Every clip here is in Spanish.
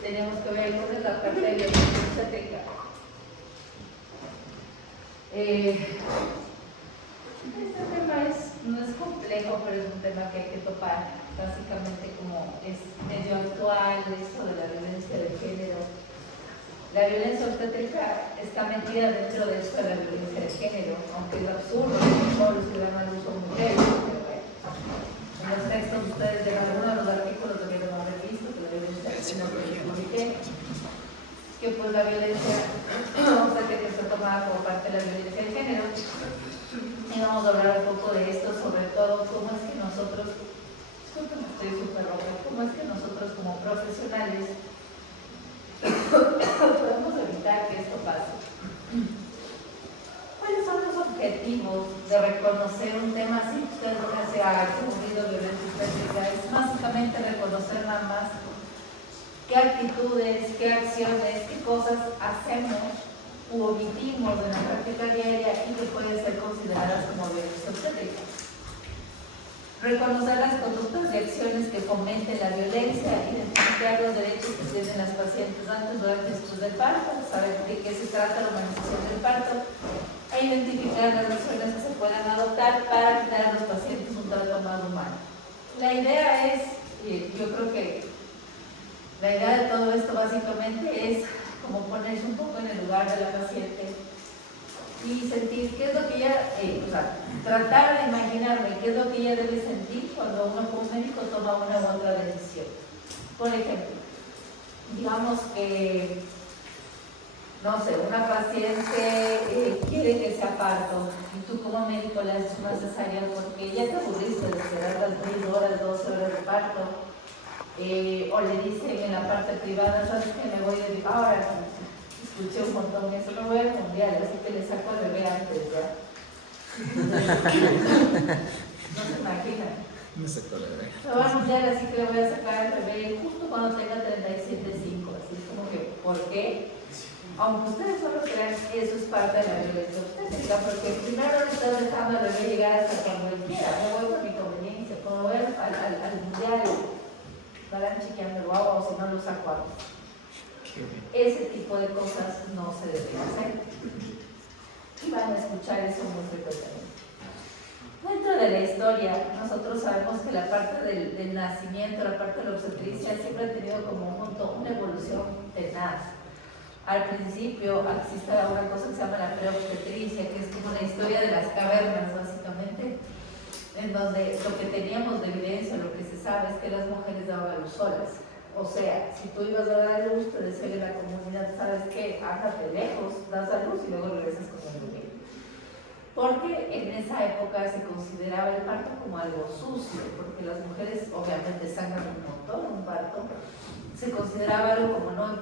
tenemos que ver con es la parte de violencia obstétrica. Este tema no es complejo, pero es un tema que hay que topar, básicamente como es medio actual esto de la violencia de género. La violencia obstétrica está metida dentro de esto de la violencia de género, aunque es absurdo que todos los que dan a luz son mujeres, pero bueno, en los textos ustedes de algunos de los artículos debieron haber visto que la violencia de género que pues la violencia vamos a que está tomada como parte de la violencia de género. Y vamos a hablar un poco de esto, sobre todo cómo es que nosotros, estoy súper roja, cómo es que nosotros como profesionales podemos evitar que esto pase. ¿Cuáles son los objetivos de reconocer un tema así? Ustedes nunca se ha ocurrido violencia obstétrica, es básicamente reconocer nada más qué actitudes, qué acciones, qué cosas hacemos u omitimos en la práctica diaria y que pueden ser consideradas como violencia obstétrica. Reconocer las conductas y acciones que fomenten la violencia, identificar los derechos que tienen las pacientes antes, durante y después del parto, saber de qué se trata la humanización del parto, e identificar las acciones que se puedan adoptar para dar a los pacientes un trato más humano. La idea es, yo creo que la idea de todo esto básicamente es como ponerse un poco en el lugar de la paciente y sentir qué es lo que ella, o sea, tratar de imaginarme qué es lo que ella debe sentir cuando uno como médico toma una u otra decisión. Por ejemplo, digamos que, no sé, una paciente quiere que sea parto y tú como médico le haces una cesárea porque ya te aburriste de esperar las 10 horas, 12 horas de parto. O le dicen en la parte privada, ¿sabes qué? Me voy de ahora, escuché un montón eso, no voy al mundial, así que le saco al bebé antes, ¿ya? No se imaginan. No se puede ver. Me voy al mundial, así que le voy a sacar al bebé justo cuando tenga 37.5, así es como que, ¿por qué? Aunque ustedes solo crean que eso es parte de la violencia obstétrica, porque primero le estás dejando al bebé llegar hasta cuando él quiera, me voy por mi conveniencia, cuando voy al mundial, van chequeando el agua o si no lo saco a agua. Ese tipo de cosas no se deben hacer. Y van a escuchar eso muy frecuentemente. Dentro de la historia, nosotros sabemos que la parte del nacimiento, la parte de la obstetricia, siempre ha tenido como una evolución tenaz. Al principio existe una cosa que se llama la preobstetricia, que es como la historia de las cavernas, básicamente, en donde lo que teníamos de evidencia, lo que se sabe es que las mujeres daban a luz solas. O sea, si tú ibas a dar a luz, te decía en la comunidad, ¿sabes qué? Ándate lejos, das a luz y luego regresas con el bebé. Porque en esa época se consideraba el parto como algo sucio, porque las mujeres obviamente sangran un montón en un parto, se consideraba algo como no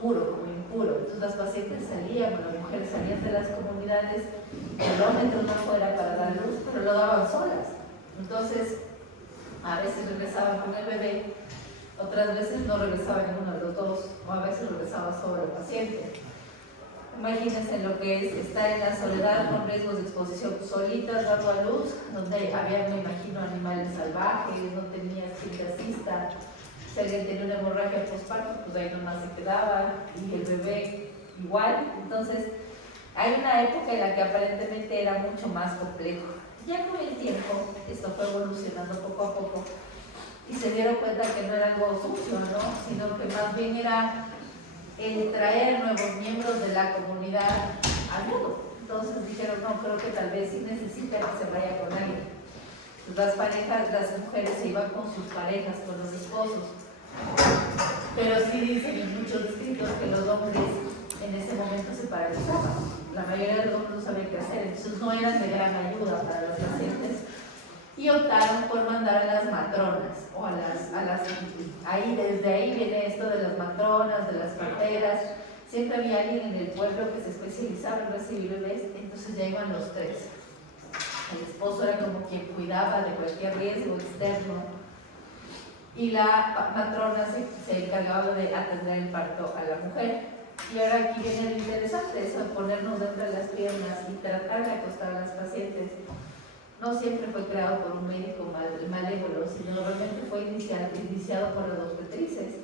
puro, como impuro. Entonces las pacientes salían, las mujeres salían de las comunidades kilómetros afuera para dar luz, pero lo daban solas. Entonces, a veces regresaban con el bebé, otras veces no regresaba ninguno de los dos, o a veces regresaba solo el paciente. Imagínense lo que es estar en la soledad con riesgos de exposición, solitas dando a luz, donde había, me imagino, animales salvajes, no tenías quien te asista. Si alguien tenía una hemorragia postparto, pues ahí nomás se quedaba, y el bebé igual. Entonces, hay una época en la que aparentemente era mucho más complejo. Ya con el tiempo, esto fue evolucionando poco a poco, y se dieron cuenta que no era algo sucio, ¿no? Sino que más bien era el traer nuevos miembros de la comunidad al mundo. Entonces dijeron, no, creo que tal vez sí necesita que se vaya con alguien. Las parejas, las mujeres se iban con sus parejas, con los esposos. Pero sí dicen en muchos escritos que los hombres en ese momento se paralizaban. La mayoría de los hombres no sabían qué hacer, entonces no eran de gran ayuda para los pacientes. Y optaron por mandar a las matronas, o desde ahí viene esto de las matronas, de las parteras. Siempre había alguien en el pueblo que se especializaba en recibir bebés, entonces ya iban los tres. El esposo era como quien cuidaba de cualquier riesgo externo, y la matrona se encargaba de atender el parto a la mujer. Y ahora aquí viene lo interesante, eso de ponernos dentro de las piernas y tratar de acostar a las pacientes. No siempre fue creado por un médico malévolo, sino realmente fue iniciado por las obstetrices.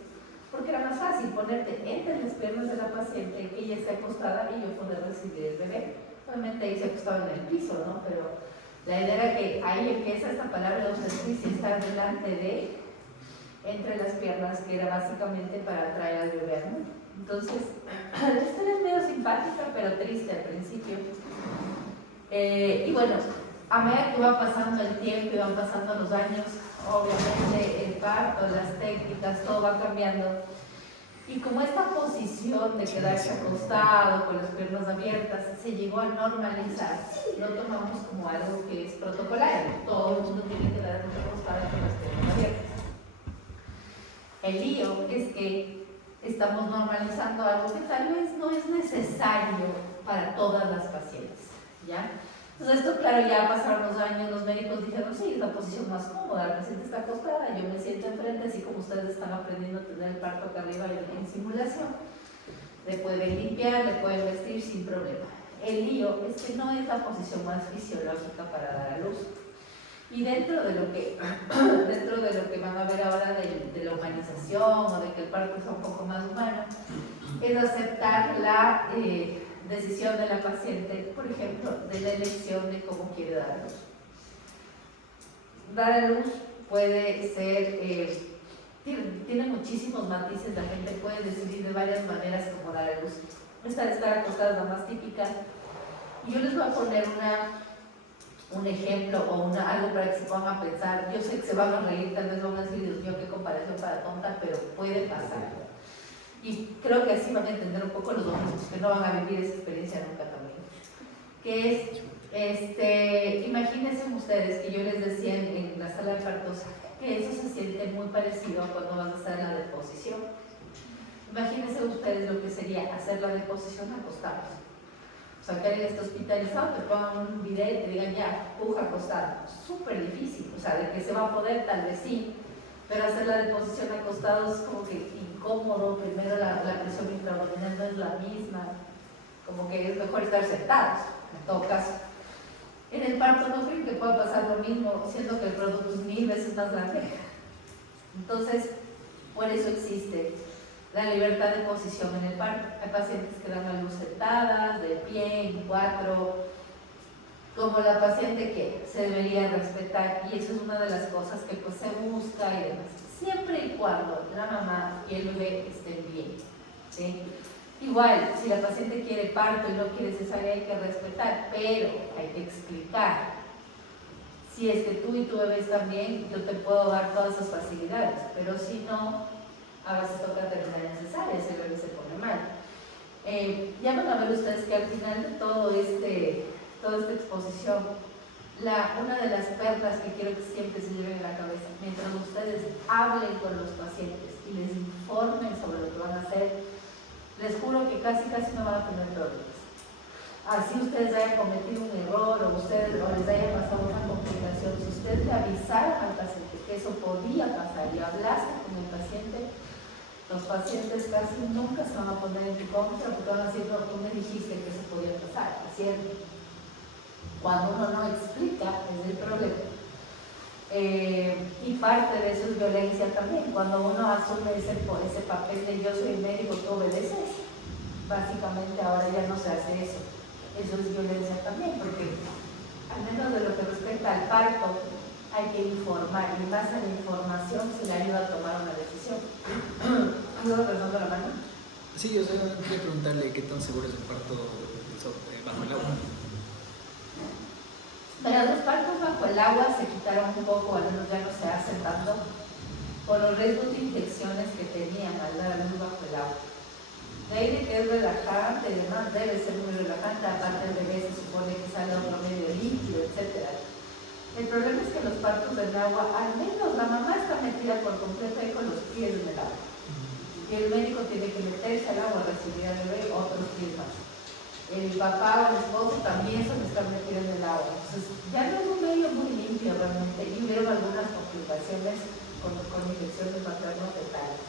porque era más fácil ponerte entre las piernas de la paciente, que ella esté acostada y yo poder recibir el bebé. Obviamente ahí se acostaba en el piso, ¿no? Pero la idea era que ahí empieza esta palabra obstetricia, estar delante de, entre las piernas, que era básicamente para traer al bebé al mundo. Entonces, la historia es medio simpática, pero triste al principio. Y bueno, a medida que va pasando el tiempo y van pasando los años, obviamente el parto, las técnicas, todo va cambiando. Y como esta posición de quedarse acostado con las piernas abiertas se llegó a normalizar, lo tomamos como algo que es protocolario. Todo el mundo tiene que quedarse acostado con las piernas abiertas. El lío es que estamos normalizando algo que tal vez no es necesario para todas las pacientes, ¿ya? Entonces esto, claro, ya pasaron los años, los médicos dijeron, sí, es la posición más cómoda, la paciente está acostada, yo me siento enfrente, así como ustedes están aprendiendo a tener el parto acá arriba en simulación. Le pueden limpiar, le pueden vestir sin problema. El lío es que no es la posición más fisiológica para dar a luz. Y dentro de lo que van a ver ahora de la humanización o de que el parto sea un poco más humano, es aceptar la decisión de la paciente, por ejemplo, de la elección de cómo quiere dar a luz. Dar a luz puede ser, tiene muchísimos matices, la gente puede decidir de varias maneras cómo dar a luz. Esta de estar acostada es la más típica. Y yo les voy a poner un ejemplo o algo para que se pongan a pensar. Yo sé que se van a reír, tal vez van a decir, Dios mío, qué comparación para tonta, pero puede pasar. Y creo que así van a entender un poco los hombres que no van a vivir esa experiencia nunca también. Que es, imagínense ustedes que yo les decía en la sala de partos que eso se siente muy parecido a cuando van a hacer la deposición. Imagínense ustedes lo que sería hacer la deposición acostados. O sea, que alguien esté hospitalizado, te pongan un video y te digan ya, puja acostado. Súper difícil, o sea, de que se va a poder, tal vez sí, pero hacer la deposición acostados es como que incómodo. Primero la presión intraabdominal no es la misma, como que es mejor estar sentados, en todo caso. En el parto no creo que pueda pasar lo mismo, siendo que el producto es 1000 veces más grande. Entonces, por eso existe la libertad de posición en el parto. Hay pacientes que dan a luz sentadas, de pie, en 4, como la paciente que se debería respetar, y eso es una de las cosas que pues se busca y demás, siempre y cuando la mamá y el bebé estén bien, ¿sí? Igual, si la paciente quiere parto y no quiere cesárea, hay que respetar, pero hay que explicar. Si es que tú y tu bebé están bien, yo te puedo dar todas esas facilidades, pero si no, a veces toca terminar en cesárea, ese bebé se pone mal. Ya van a ver ustedes que al final de toda esta exposición, una de las perlas que quiero que siempre se lleven en la cabeza, mientras ustedes hablen con los pacientes y les informen sobre lo que van a hacer, les juro que casi no van a tener problemas. Así ustedes hayan cometido un error o les haya pasado una complicación, si ustedes le avisaran al paciente que eso podía pasar y hablasen con el paciente, los pacientes casi nunca se van a poner en contra porque van a decir, no, tú me dijiste que eso podía pasar, ¿es cierto? Cuando uno no explica, es el problema. Y parte de eso es violencia también. Cuando uno asume ese papel de yo soy médico, tú obedeces, básicamente ahora ya no se hace eso. Eso es violencia también, porque al menos de lo que respecta al parto, hay que informar, y más en la información se le ayuda a tomar una decisión. ¿Puedo pensando la mano? Sí, yo quería preguntarle qué tan seguro es el parto bajo el agua. Pero los partos bajo el agua se quitaron un poco, al menos ya no se hacen tanto, por los riesgos de infecciones que tenían al dar a luz bajo el agua. De ahí de que es relajante y demás, debe ser muy relajante, aparte el bebé se supone que sale a otro medio líquido, etc. El problema es que los partos del agua, al menos la mamá está metida por completo ahí con los pies en el agua. Y el médico tiene que meterse al agua a recibir al bebé otros pies más. El papá o el esposo también se está metido en el agua. Entonces, ya no es un medio muy limpio realmente. Y hubieron algunas complicaciones con infecciones materno-fetales.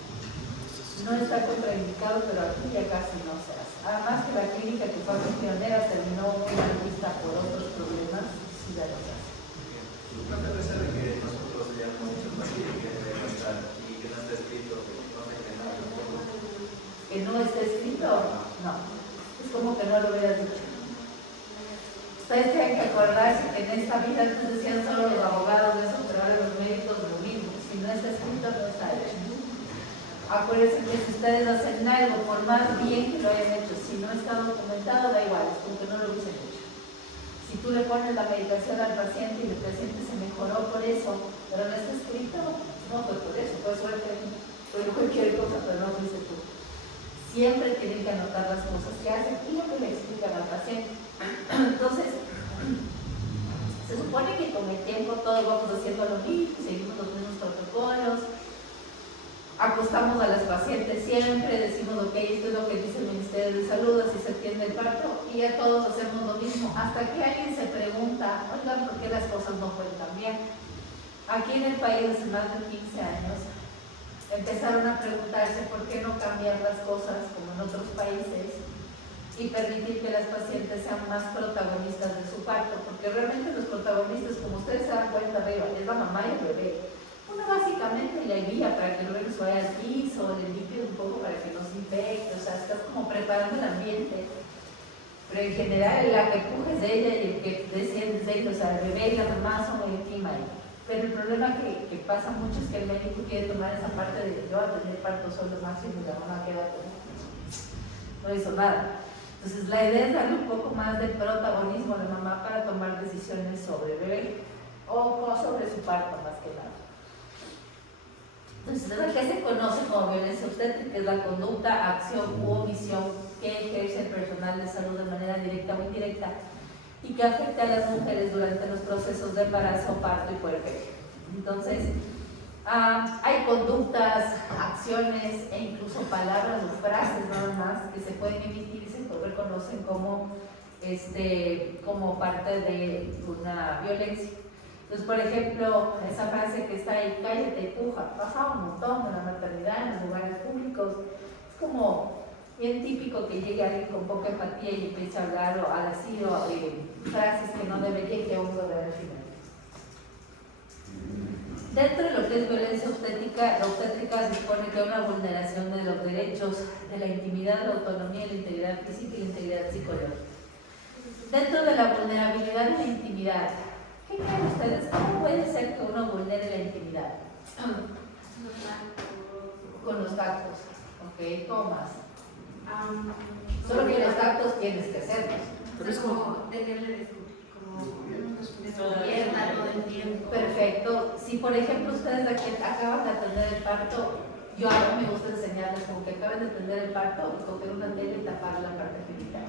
No está contraindicado, pero aquí ya casi no se hace. Además que la clínica que fue muy pionera terminó muy mal vista por otros problemas, sí ya no se hace. No te parece de que nosotros hayamos hecho fácil que debe estar y que no está escrito que no se quede nada. No, es como que no lo hubieras dicho. Ustedes tienen que acordarse que en esta vida antes decían solo los abogados de eso, pero ahora los médicos lo mismo. Si no está escrito, no está hecho. Acuérdense que si ustedes hacen algo, por más bien que lo hayan hecho, si no está documentado, da igual, es como que no lo hubiesen hecho. Si tú le pones la medicación al paciente y el paciente se mejoró por eso, pero no está escrito, no fue por eso, fue suerte, fue cualquier cosa, pero no lo hice tú. Siempre tienen que anotar las cosas que hacen y lo que le explican al paciente. Entonces, se supone que con el tiempo todos vamos haciendo lo mismo, seguimos los mismos protocolos, acostamos a las pacientes siempre, decimos, ok, esto es lo que dice el Ministerio de Salud, así se atiende el parto, y ya todos hacemos lo mismo, hasta que alguien se pregunta, oigan, ¿por qué las cosas no pueden cambiar? Aquí en el país hace más de 15 años empezaron a preguntarse por qué no cambiar las cosas como en otros países y permitir que las pacientes sean más protagonistas de su parto, porque realmente los protagonistas, como ustedes se dan cuenta arriba, es la mamá y el bebé. Uno básicamente le guía para que el bebé se vaya al piso, le limpie un poco para que no se infecte, o sea, estás como preparando el ambiente. Pero en general la que puja es ella y el que desciende es ella, o sea, el bebé y la mamá son el team ahí. Pero el problema que pasa mucho es que el médico quiere tomar esa parte de yo atender parto solo máximo y la mamá queda con no hizo nada. Entonces la idea es darle un poco más de protagonismo a la mamá para tomar decisiones sobre el bebé o sobre su parto más que nada. Entonces, lo que se conoce como violencia obstétrica es la conducta, acción u omisión que ejerce el personal de salud de manera directa o indirecta y que afecta a las mujeres durante los procesos de embarazo, parto y puerperio. Entonces, hay conductas, acciones e incluso palabras o frases nada más que se pueden emitir y se reconocen como parte de una violencia. Entonces, por ejemplo, esa frase que está ahí, cállate y puja, pasa un montón en la maternidad, en los lugares públicos. Es como bien típico que llegue alguien con poca empatía y empiece a hablar o a decir frases que no debería y que uno debe al final. Dentro de lo que es violencia obstétrica, la obstétrica se supone que hay una vulneración de los derechos, de la intimidad, la autonomía, la integridad física y la integridad psicológica. Dentro de la vulnerabilidad de la intimidad, ¿qué creen ustedes? ¿Cómo puede ser que uno vulnere la intimidad? Con los tactos. Ok, ¿cómo más? Solo que los tactos tienes que hacerlos. Pero es como tenerle descubierta todo el tiempo. Perfecto. Si por ejemplo ustedes aquí acaban de atender el parto, yo ahora me gusta enseñarles como que acaban de atender el parto y coger una tela y tapar la parte genital.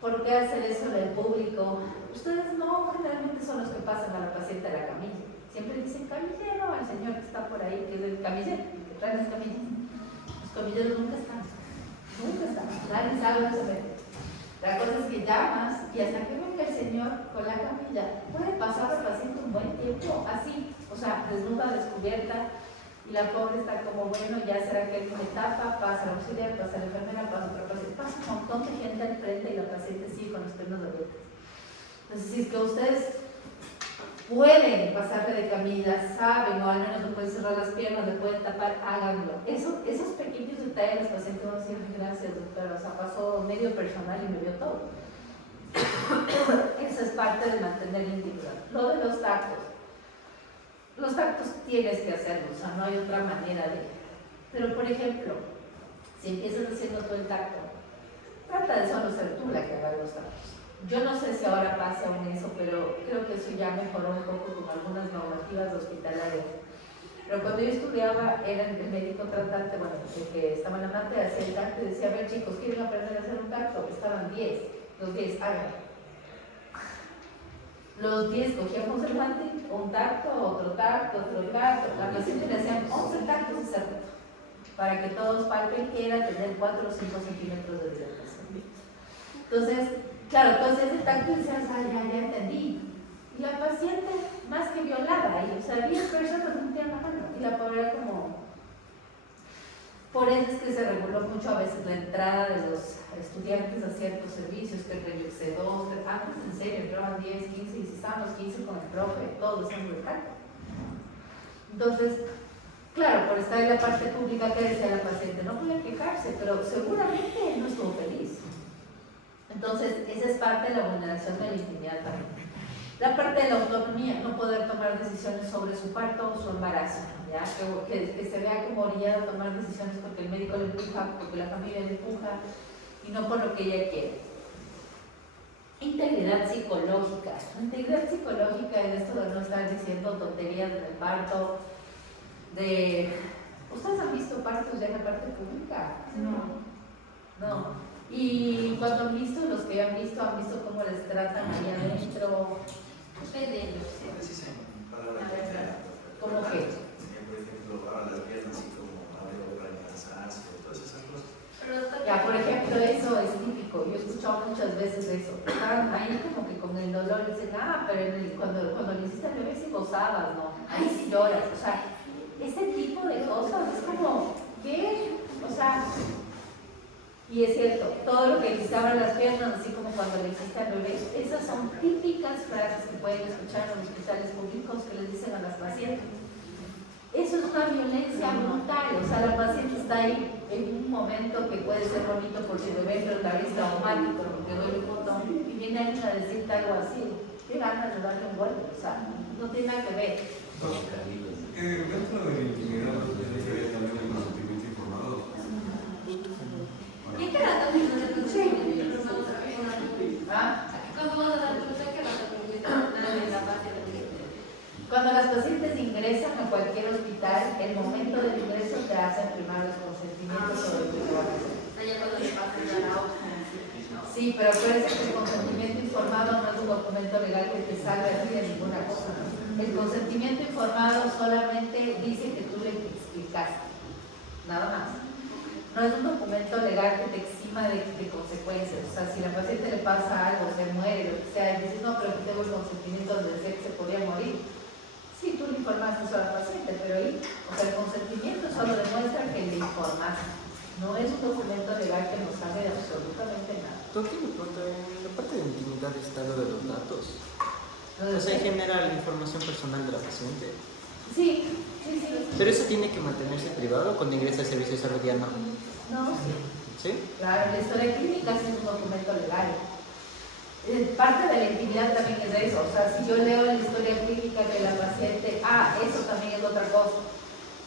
¿Por qué hacer eso en el público? Ustedes no generalmente son los que pasan a la paciente a la camilla. Siempre dicen camillero al señor que está por ahí, que es el camillero, que trae las camillas. Los camilleros nunca están. Nunca están. Nadie sabe dónde se mete. La cosa es que llamas y hasta que venga el señor con la camilla, puede pasar al paciente un buen tiempo así, o sea, desnuda, descubierta. Y la pobre está como, bueno, ya será que él me tapa, pasa la auxiliar, pasa la enfermera, pasa otra paciente, pasa un montón de gente al frente y la paciente sigue con los pelos abiertos. Entonces, si es que ustedes pueden pasarle de camilla, saben, o al menos le pueden cerrar las piernas, le pueden tapar, háganlo. Esos pequeños detalles los pacientes van a decir, gracias doctora, o sea, pasó medio personal y me vio todo. Eso es parte de mantener la intimidad. Lo de los tactos. Los tactos tienes que hacerlos, o sea, no hay otra manera de. Pero, por ejemplo, si empiezas haciendo todo el tacto, trata de solo ser tú la que haga los tactos. Yo no sé si ahora pasa aún eso, pero creo que eso ya mejoró un poco con algunas normativas hospitalarias. Pero cuando yo estudiaba, era el médico tratante, bueno, el que estaba en la materia, hacía el tacto y decía, a ver chicos, ¿quieren aprender a hacer un tacto? Estaban 10, los 10, hagan. Los 10 cogíamos el guante, un tacto, otro tacto, otro tacto. La paciente le hacían 11 tactos de cerdo para que todos palpen que era tener 4 o 5 centímetros de dilatación. Entonces, claro, entonces el tacto y decías, ya entendí. Y la paciente, más que violada, ahí, o sea, 10 personas metían la mano. Y la pobre era como. Por eso es que se reguló mucho a veces la entrada de los estudiantes a ciertos servicios, que el C2, que antes en serio entraban 10, 15, y si estaban los 15 con el profe, todos hacían el tacto. Entonces, Claro, por estar en la parte pública que decía la paciente, no puede quejarse, pero seguramente él no estuvo feliz. Entonces, esa es parte de la vulneración de la intimidad también. La parte de la autonomía, no poder tomar decisiones sobre su parto o su embarazo, ¿ya? Que se vea como orillado a tomar decisiones porque el médico le empuja, porque la familia le empuja, y no por lo que ella quiere. Integridad psicológica. La integridad psicológica es esto de no estar diciendo tonterías en el parto, ¿Ustedes han visto partos ya en la parte pública? No. Y cuando han visto, los que han visto cómo les tratan ahí adentro. Depende de los ¿Cómo que? Por ejemplo, ahora las piernas así como algo para cansarse, todas esas cosas. Ya, por ejemplo, eso es típico. Yo he escuchado muchas veces eso. Están ahí como que con el dolor dicen, pero cuando le hiciste al bebé sí gozabas, ¿no? Ahí sí lloras. O sea, ese tipo de cosas es como, ¿qué? O sea, y es cierto, todo lo que les abran las piernas, así como cuando le hiciste al bebé, esas son típicas frases que pueden escuchar en los hospitales públicos que les dicen a las pacientes. Eso es una violencia brutal, o sea, la paciente está ahí en un momento que puede ser bonito por su bebé, pero tal vez traumático, porque duele un montón, y viene alguien a decirte algo así, qué ganas de darle un golpe, o sea, no tiene nada que ver. Dentro de la intimidad, tiene que ver también el consentimiento informado. ¿Y qué rato mismo de consentimiento informado? ¿Ah? ¿Cuándo vas a dar tu qué rato de la parte de Cuando las pacientes ingresan a cualquier hospital, el momento del ingreso te hacen primar los consentimientos sobre lo que van a hacer. allá cuando le pasan a la otra? Sí, pero acuérdense que el consentimiento informado no es un documento legal que te salve a ti de ninguna cosa. El consentimiento informado solamente dice que tú le explicaste, nada más. No es un documento legal que te exima de consecuencias. O sea, si a la paciente le pasa algo, se muere, lo que sea, y dices, no, pero aquí tengo el consentimiento de decir que se podía morir. Sí, tú le informaste eso a la paciente, pero ahí, o sea, el consentimiento solo demuestra que le informaste. No es un documento legal que nos sabe de absolutamente nada. Doctor, me pregunto, en la parte de intimidad está lo de los datos. Entonces, O sea, genera la información personal de la paciente. sí. Pero eso tiene que mantenerse privado cuando ingresa al servicio de salud, ya no. No, sí. ¿Sí? Claro, la historia clínica sí es un documento legal. Parte de la intimidad también es eso. O sea, si yo leo la historia clínica de la paciente, eso también es otra cosa.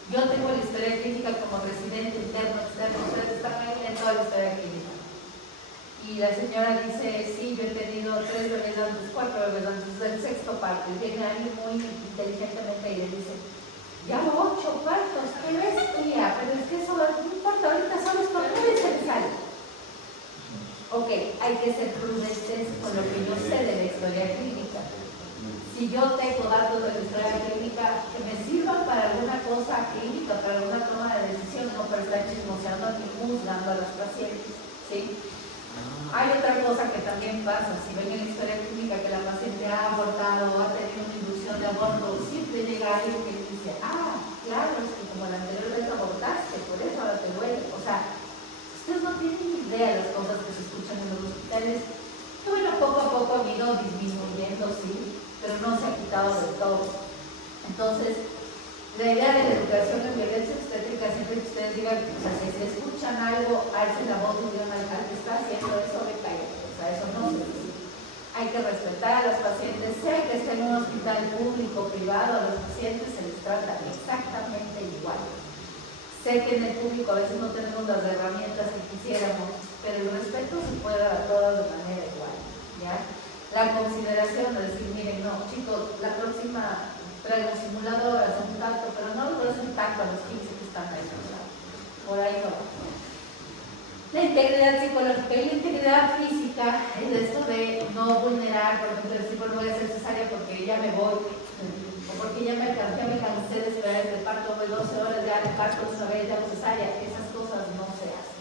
Yo tengo la historia clínica como residente, interno, externo, ustedes están ahí en toda la historia clínica. Y la señora dice, sí, yo he tenido 3 bebés antes, 4 bebés antes, del sexto parto. Y viene alguien muy inteligentemente y le dice, ya 8 partos, qué bestia, pero es que eso no importa, ahorita solo esto no es necesario. Ok, hay que ser prudentes con lo que yo sé de la historia clínica. Si yo tengo datos de la historia clínica que me sirvan para alguna cosa clínica, para alguna toma de decisión, no para estar chismoseando ni juzgando a las pacientes, ¿sí? Hay otra cosa que también pasa, si ven en la historia clínica que la paciente ha abortado o ha tenido una inducción de aborto, siempre llega alguien que le dice, claro, es que como la anterior vez abortaste, por eso ahora te duele. O sea, ustedes no tienen ni idea de las cosas que se escuchan en los hospitales, que bueno, poco a poco han ido disminuyendo, sí, pero no se ha quitado del todo. Entonces, la idea de la educación en violencia obstétrica siempre que ustedes digan, o sea, si escuchan algo, alcen la voz y digan al que está haciendo eso, cállate. O sea, eso no se dice. Hay que respetar a las pacientes, sea que esté en un hospital público o privado, a los pacientes se les trata exactamente igual. Sé que en el público a veces no tenemos las herramientas que quisiéramos, pero el respeto se puede dar a todos de manera igual, ¿ya? La consideración de decir, miren, no, chicos, la próxima traigo simuladoras, un tacto, pero no les doy un tacto a los 15 que están ahí, ¿no? Por ahí no. La integridad psicológica y la integridad física es esto de no vulnerar, por ejemplo, decir, bueno, voy a hacer cesárea porque ya me voy, o porque ya me cansé de esperar este parto, voy 12 horas, ya le parto una vez, ya hago cesárea. Esas cosas no se hacen.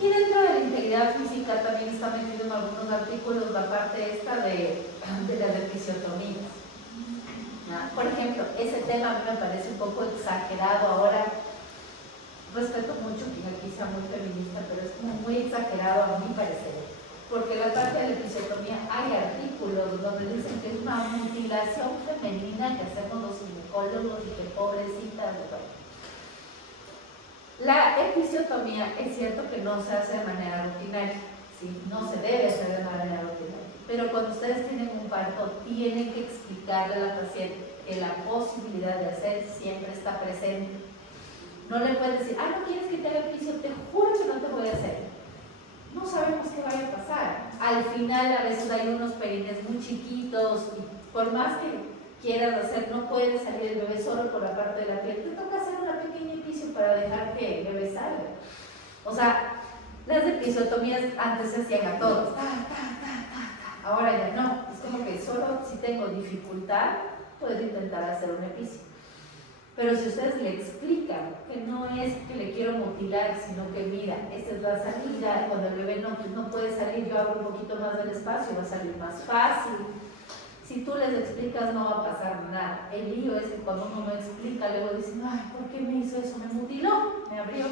Y dentro de la integridad física también está metido en algunos artículos la parte esta de las episiotomías. Por ejemplo, ese tema a mí me parece un poco exagerado ahora. Respeto mucho que aquí sea muy feminista, pero es como muy exagerado a mi parecer. Porque la parte de la episiotomía hay artículos donde dicen que es una mutilación femenina que hacemos los ginecólogos. psicólogos y que pobrecita. Bueno. La episiotomía es cierto que no se hace de manera rutinaria, ¿sí? No se debe hacer de manera rutinaria, pero cuando ustedes tienen un parto tienen que explicarle a la paciente que la posibilidad de hacer siempre está presente. No le puedes decir, no quieres que te haga episio, te juro que no te voy a hacer. No sabemos qué vaya a pasar. Al final a veces hay unos perines muy chiquitos y por más que quieras hacer, no puede salir el bebé solo por la parte de la piel, te toca hacer una pequeña epicio para dejar que el bebé salga. O sea, las episiotomías antes se hacían a todos, ahora ya no, es como que solo si tengo dificultad puedo intentar hacer un epicio. Pero si ustedes le explican que no es que le quiero mutilar, sino que mira, esta es la salida, cuando el bebé no puede salir, yo abro un poquito más del espacio, va a salir más fácil. Si tú les explicas no va a pasar nada. El lío es que cuando uno no explica, luego dicen, ay, ¿por qué me hizo eso? Me mutiló, me abrió.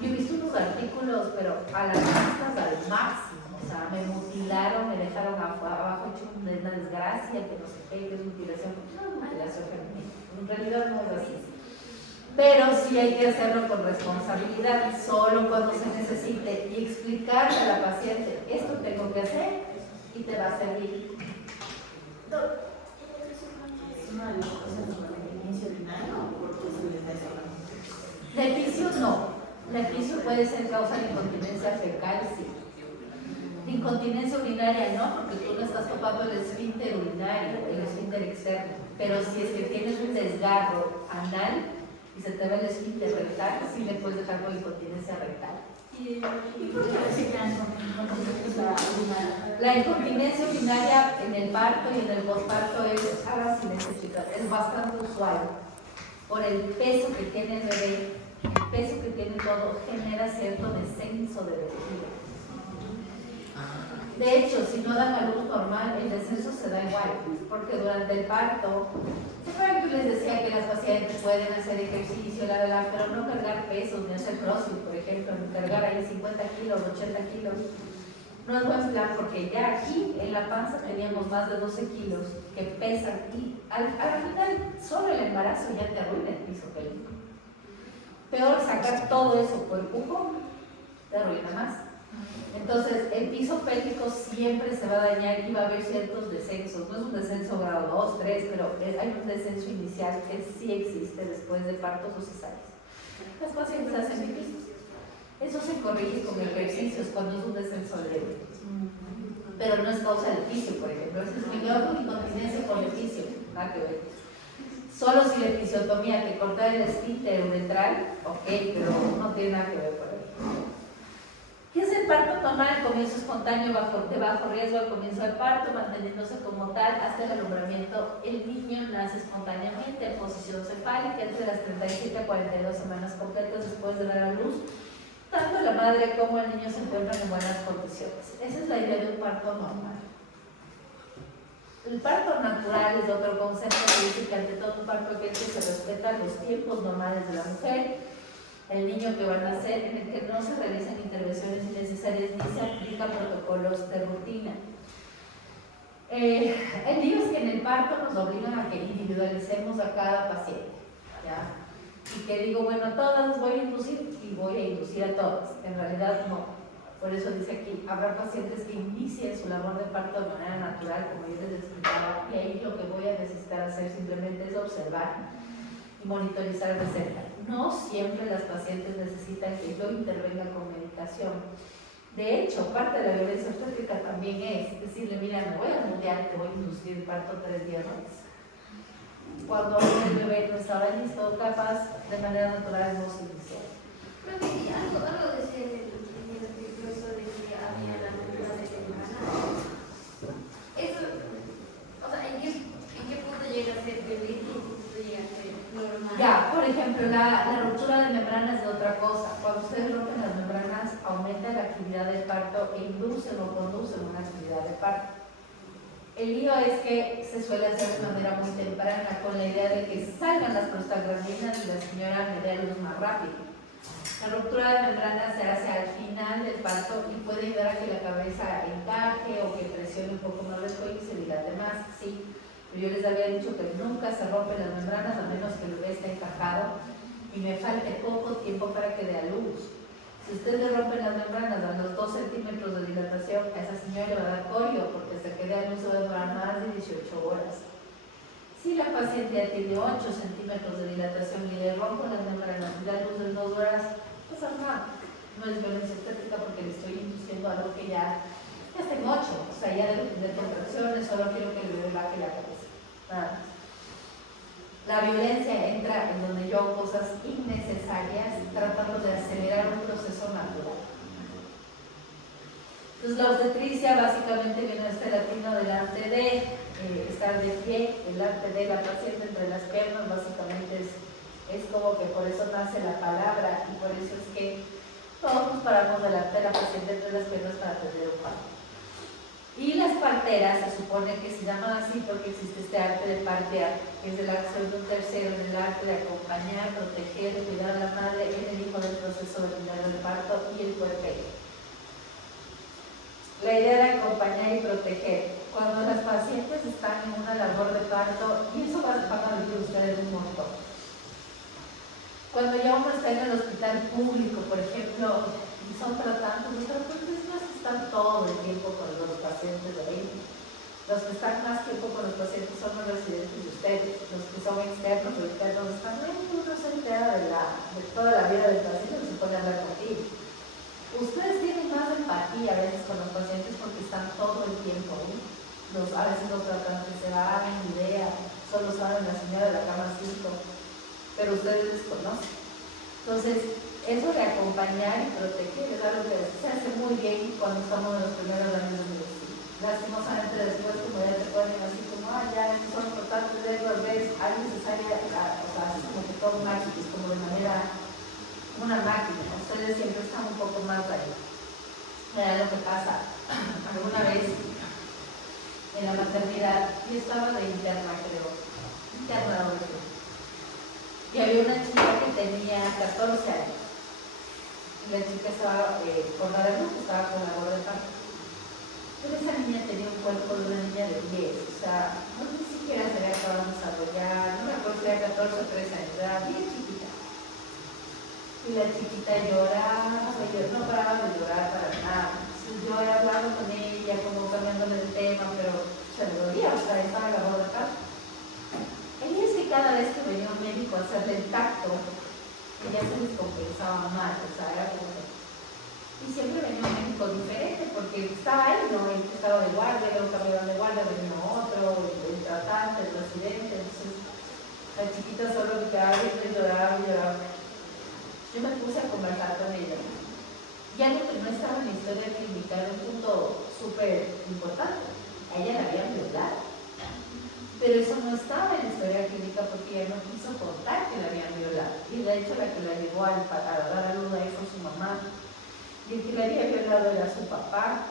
Yo he visto unos artículos, pero a las vistas al máximo. O sea, me mutilaron, me dejaron abajo hecho una desgracia, que no sé qué, que es mutilación. No es mutilación femenina, en realidad no es así. Pero sí hay que hacerlo con responsabilidad, solo cuando se necesite, y explicarle a la paciente, esto tengo que hacer y te va a servir. ¿Es una de las cosas con el inicio urinario o porque se les da eso? La epicio no. La epicio puede ser causa de incontinencia fecal, sí. Incontinencia urinaria no, porque tú no estás topando el esfínter urinario, el esfínter externo. Pero si es que tienes un desgarro anal y se te ve el esfínter rectal, sí le puedes dejar con incontinencia rectal. ¿Y por qué reciclan incontinencia urinaria? La incontinencia urinaria en el parto y en el posparto es, ahora sí necesitas, es bastante usual. Por el peso que tiene el bebé, el peso que tiene todo, genera cierto descenso de vejiga. De hecho, si no dan a luz normal, el descenso se da igual, porque durante el parto, yo les decía que las pacientes pueden hacer ejercicio, pero no cargar pesos, ni hacer crossfit, por ejemplo, ni cargar ahí 50 kilos, 80 kilos. No es buen plan porque ya aquí en la panza teníamos más de 12 kilos que pesan y al final solo el embarazo ya te arruina el piso pélvico. Peor sacar todo eso por empujón, te arruina más. Entonces el piso pélvico siempre se va a dañar y va a haber ciertos descensos. No es un descenso grado 2, 3, pero hay un descenso inicial que sí existe después de partos o cesáreas. Las pacientes hacen pipí. Eso se corrige con ejercicios cuando es un descenso leve. Pero no es causa del fisio, por ejemplo. Es que yo hago incontinencia con el fisio, nada que ver. Solo si la episiotomía te corta el esfínter uretral, ok, pero no tiene nada que ver por ahí. ¿Qué es el parto normal? Comienzo espontáneo de bajo riesgo al comienzo del parto, manteniéndose como tal hasta el alumbramiento. El niño nace espontáneamente en posición cefálica entre las 37 a 42 semanas completas después de dar a luz. Tanto la madre como el niño se encuentran en buenas condiciones. Esa es la idea de un parto normal. El parto natural es otro concepto que dice que ante todo un parto aquel que se respetan los tiempos normales de la mujer, el niño que va a nacer, en el que no se realizan intervenciones innecesarias ni se aplican protocolos de rutina. El lío es que en el parto nos obligan a que individualicemos a cada paciente, ¿ya? Y que digo, bueno, a todas las voy a inducir y voy a inducir a todas. En realidad no. Por eso dice aquí, habrá pacientes que inicien su labor de parto de manera natural, como yo les explicaba, y ahí lo que voy a necesitar hacer simplemente es observar y monitorizar de cerca. No siempre las pacientes necesitan que yo intervenga con medicación. De hecho, parte de la violencia obstétrica también es decirle, mira, me voy a mundial, te voy a inducir el parto 3 días antes. Cuando el bebé no estaba listo, capaz de manera natural no se inició. Creo que algo decía en el artículo eso de que había la cultura de embarazo. Eso, o sea, ¿en qué punto llega a ser violento y en qué punto llega a ser normal? Ya, por ejemplo, la ruptura de membranas es otra cosa. Cuando ustedes rompen las membranas, aumenta la actividad del parto e inducen o conducen una actividad de parto. El lío es que se suele hacer de manera muy temprana con la idea de que salgan las prostaglandinas y la señora me dé a luz más rápido. La ruptura de membrana se hace al final del parto y puede ayudar a que la cabeza encaje o que presione un poco más el cuello y se dilate más, sí. Pero yo les había dicho que nunca se rompen las membranas a menos que el bebé esté encajado y me falte poco tiempo para que dé a luz. Si usted le rompen las membranas a los 2 centímetros de dilatación, a esa señora le va a dar corio porque se quede a luz va a durar más de 18 horas. Si la paciente ya tiene 8 centímetros de dilatación y le rompo las membranas y da luz en 2 horas, no pasa nada. No es violencia estética porque le estoy induciendo algo que ya está en 8. O sea, ya debe tener contracciones, solo quiero que el bebé baje la cabeza. Nada más. La violencia entra en donde yo hago cosas innecesarias tratando de acelerar un proceso natural. Entonces la obstetricia básicamente viene de este latino del arte de estar de pie, el arte de la paciente entre las piernas, básicamente es como que por eso nace la palabra y por eso es que todos nos paramos delante de la paciente entre las piernas para atender un parto. Y las parteras se supone que se llaman así porque existe este arte de partear, que es de la acción de un tercero, en el arte de acompañar, proteger, cuidar a la madre en el hijo del proceso de milagro del parto y el puerperio. La idea de acompañar y proteger, cuando las pacientes están en una labor de parto, y eso van a vivir ustedes un montón. Cuando ya uno está en el hospital público, por ejemplo, y son tratantes, los tratantes no están todo el tiempo con los pacientes de ahí. Los que están más tiempo con los pacientes son los residentes de ustedes, los que son externos o internos están bien, uno se entera de toda la vida del paciente, no se puede hablar contigo. Ustedes tienen más empatía a veces con los pacientes porque están todo el tiempo ahí. A veces los tratantes se van, ni idea, solo saben la señora de la cama 5, pero ustedes les conocen. Entonces, eso de acompañar y proteger es algo que se hace muy bien cuando estamos en los primeros años de medicina. Lastimosamente después como ya te ponen así como, ya estos son importantes de volver, hay necesaria, o sea, así como que todo mágico, es como de manera, una máquina, ustedes siempre están un poco más ahí. Mira lo que pasa, alguna vez en la maternidad, yo estaba de interna creo, interna o no, y había una chica que tenía 14 años. La chica estaba por la de luz, estaba con la labor de parto. Pero esa niña tenía un cuerpo de una niña de 10, o sea, no ni siquiera se había acabado de desarrollar, no me acuerdo si era 14 o 13 años, era bien chiquita. Y la chiquita lloraba, no paraba de llorar para nada. Entonces yo era hablando con ella, como cambiándole el tema, pero se le dolía, o sea, estaba la labor de parto. Y es que cada vez que venía un médico a hacerle el tacto, ella se descompensaba mal, o sea, era como que... Y siempre venía un médico diferente, porque estaba él, ¿no? El que estaba de guardia, luego cambiaban de guardia, venía otro, el tratante, el residente, entonces la chiquita solo quedaba y lloraba y lloraba. Yo me puse a conversar con ella. Y algo que no estaba en la historia clínica era un punto súper importante. A ella la habían violado. Pero eso no estaba en la historia clínica porque ella no quiso contar que la habían violado. Y de hecho la que la llevó a dar a luz ahí fue su mamá. Y el que la había violado era su papá.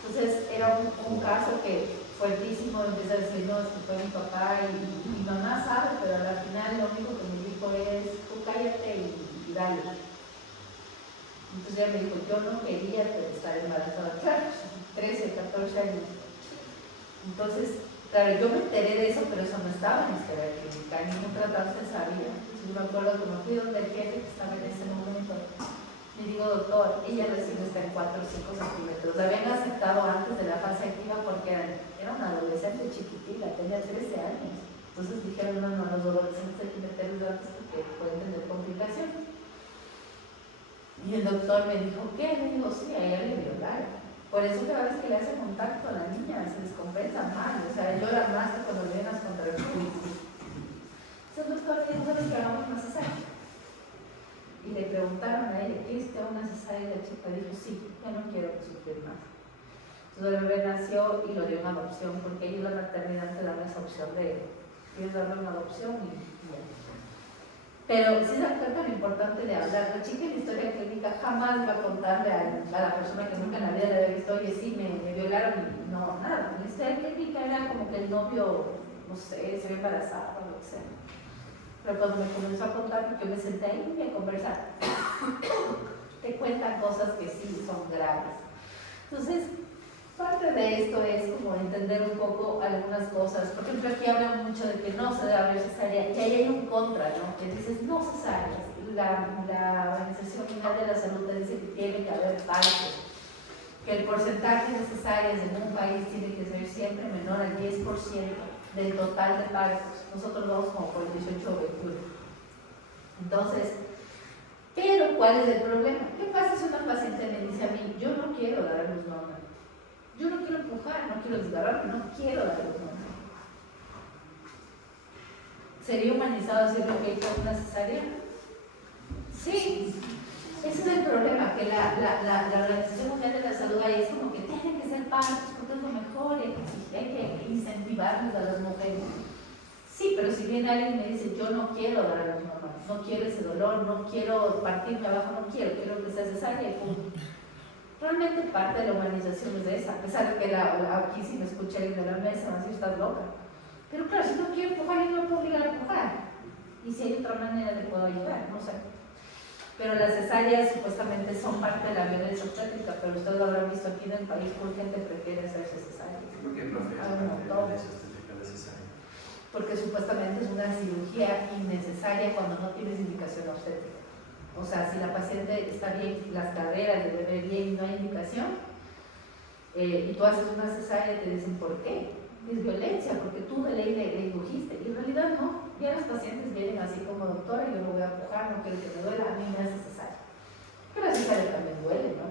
Entonces era un caso que fuertísimo, empecé a decir, no, es que fue mi papá y mi mamá sabe, pero al final lo único que me dijo es, tú cállate y dale. Entonces ella me dijo, yo no quería estar embarazada, claro, 13, 14 años. Entonces, claro, yo me enteré de eso, pero eso no estaba en la historia clínica, ningún tratante sabía. Yo me acuerdo que me fui donde el jefe que estaba en ese momento. Le digo, doctor, ella recién está en 4 o 5 centímetros. La habían aceptado antes de la fase activa porque era una adolescente chiquitita, tenía 13 años. Entonces dijeron, no, los adolescentes hay que meterlos antes porque pueden tener complicaciones. Y el doctor me dijo, ¿qué? Le digo, sí, a ella le violaron. Por eso cada vez que le hacen contacto a la niña se descompensa mal, o sea, llora más que cuando le vienes contra el público. Entonces el doctor le dijo, ¿sabes que hagamos una cesárea? Y le preguntaron a ella, ¿quieres que haga una cesárea? Y la chica dijo, sí, yo no quiero sufrir más. Entonces el bebé nació y lo dio en adopción, porque ellos la maternidad te dan esa opción de, quieres darle una adopción y ya. Pero si se dan cuenta lo importante de hablar, la chica en la historia clínica jamás va a contarle a la persona que nunca en la vida le había visto, oye, sí, me violaron y no, nada. En la historia clínica era como que el novio, no sé, se ve embarazado o lo que sea. Pero cuando me comenzó a contar, porque me senté ahí y a conversar, te cuentan cosas que sí son graves. Entonces, Parte de esto es como entender un poco algunas cosas. Por ejemplo, aquí hablan mucho de que no se debe abrir cesárea, y ahí hay un contra, ¿no? Que dices no cesáreas. La Organización Mundial de la Salud te dice que tiene que haber partos, que el porcentaje de cesáreas en un país tiene que ser siempre menor al 10% del total de partos. Nosotros vamos como por el 18 o 21. Entonces, pero ¿cuál es el problema? ¿Qué pasa si una paciente me dice a mí, yo no quiero dar a luz normal? Yo no quiero empujar, no quiero desgarrarme, no quiero dar a luz normal. ¿Sería humanizado decirle que hay que hacer una cesárea? Sí. Ese es el problema, que la Organización Mundial de la Salud ahí es como que tienen que ser partos porque es lo mejor, hay que incentivarnos a las mujeres. Sí, pero si viene alguien y me dice, yo no quiero dar a luz normal, no quiero ese dolor, no quiero partirme abajo, no quiero que sea cesárea y punto. Realmente parte de la humanización es de esa, a pesar de que aquí si me escucha alguien de la mesa, así estás loca. Pero claro, si no quiero empujar, yo no me puedo obligar a empujar. Y si hay otra manera le puedo ayudar, no sé. Pero las cesáreas supuestamente son parte de la violencia obstétrica, pero ustedes lo habrán visto aquí en el país, por gente prefiere hacerse cesáreas. ¿Por qué, profe? Hay un montón. Porque supuestamente es una cirugía innecesaria cuando no tienes indicación obstétrica. O sea, si la paciente está bien, las caderas del bebé bien y no hay indicación, y tú haces una cesárea, te dicen ¿por qué? Es violencia, porque tú de ley le indujiste. Y en realidad no. Ya los pacientes vienen así como doctora, yo no voy a empujar, no quiero que me duela, a mí me hace cesárea. Que la cesárea también duele, ¿no?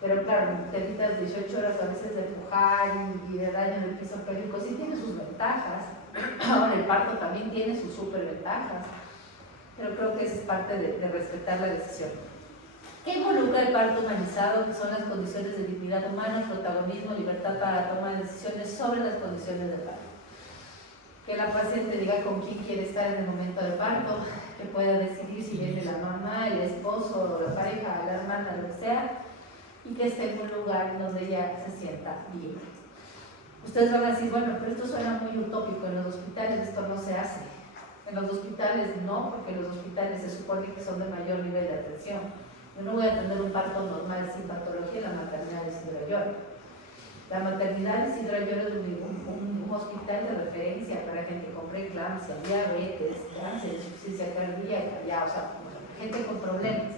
Pero claro, te evitas 18 horas a veces de empujar y de daño del piso pélvico, sí tiene sus ventajas. Ahora el parto también tiene sus súper ventajas. Pero creo que esa es parte de respetar la decisión. ¿Qué involucra el parto humanizado? Que son las condiciones de dignidad humana, protagonismo, libertad para la toma de decisiones sobre las condiciones de parto. Que la paciente diga con quién quiere estar en el momento del parto, que pueda decidir si viene la mamá, el esposo, la pareja, la hermana, lo que sea, y que esté en un lugar donde ella se sienta libre. Ustedes van a decir, bueno, pero esto suena muy utópico, en los hospitales esto no se hace. En los hospitales no, porque los hospitales se supone que son de mayor nivel de atención. Yo no voy a tener un parto normal sin patología, la maternidad es Isidro Ayora. La maternidad es Isidro Ayora es un hospital de referencia para gente con preeclampsia, diabetes, cáncer, insuficiencia cardíaca, o sea, gente con problemas.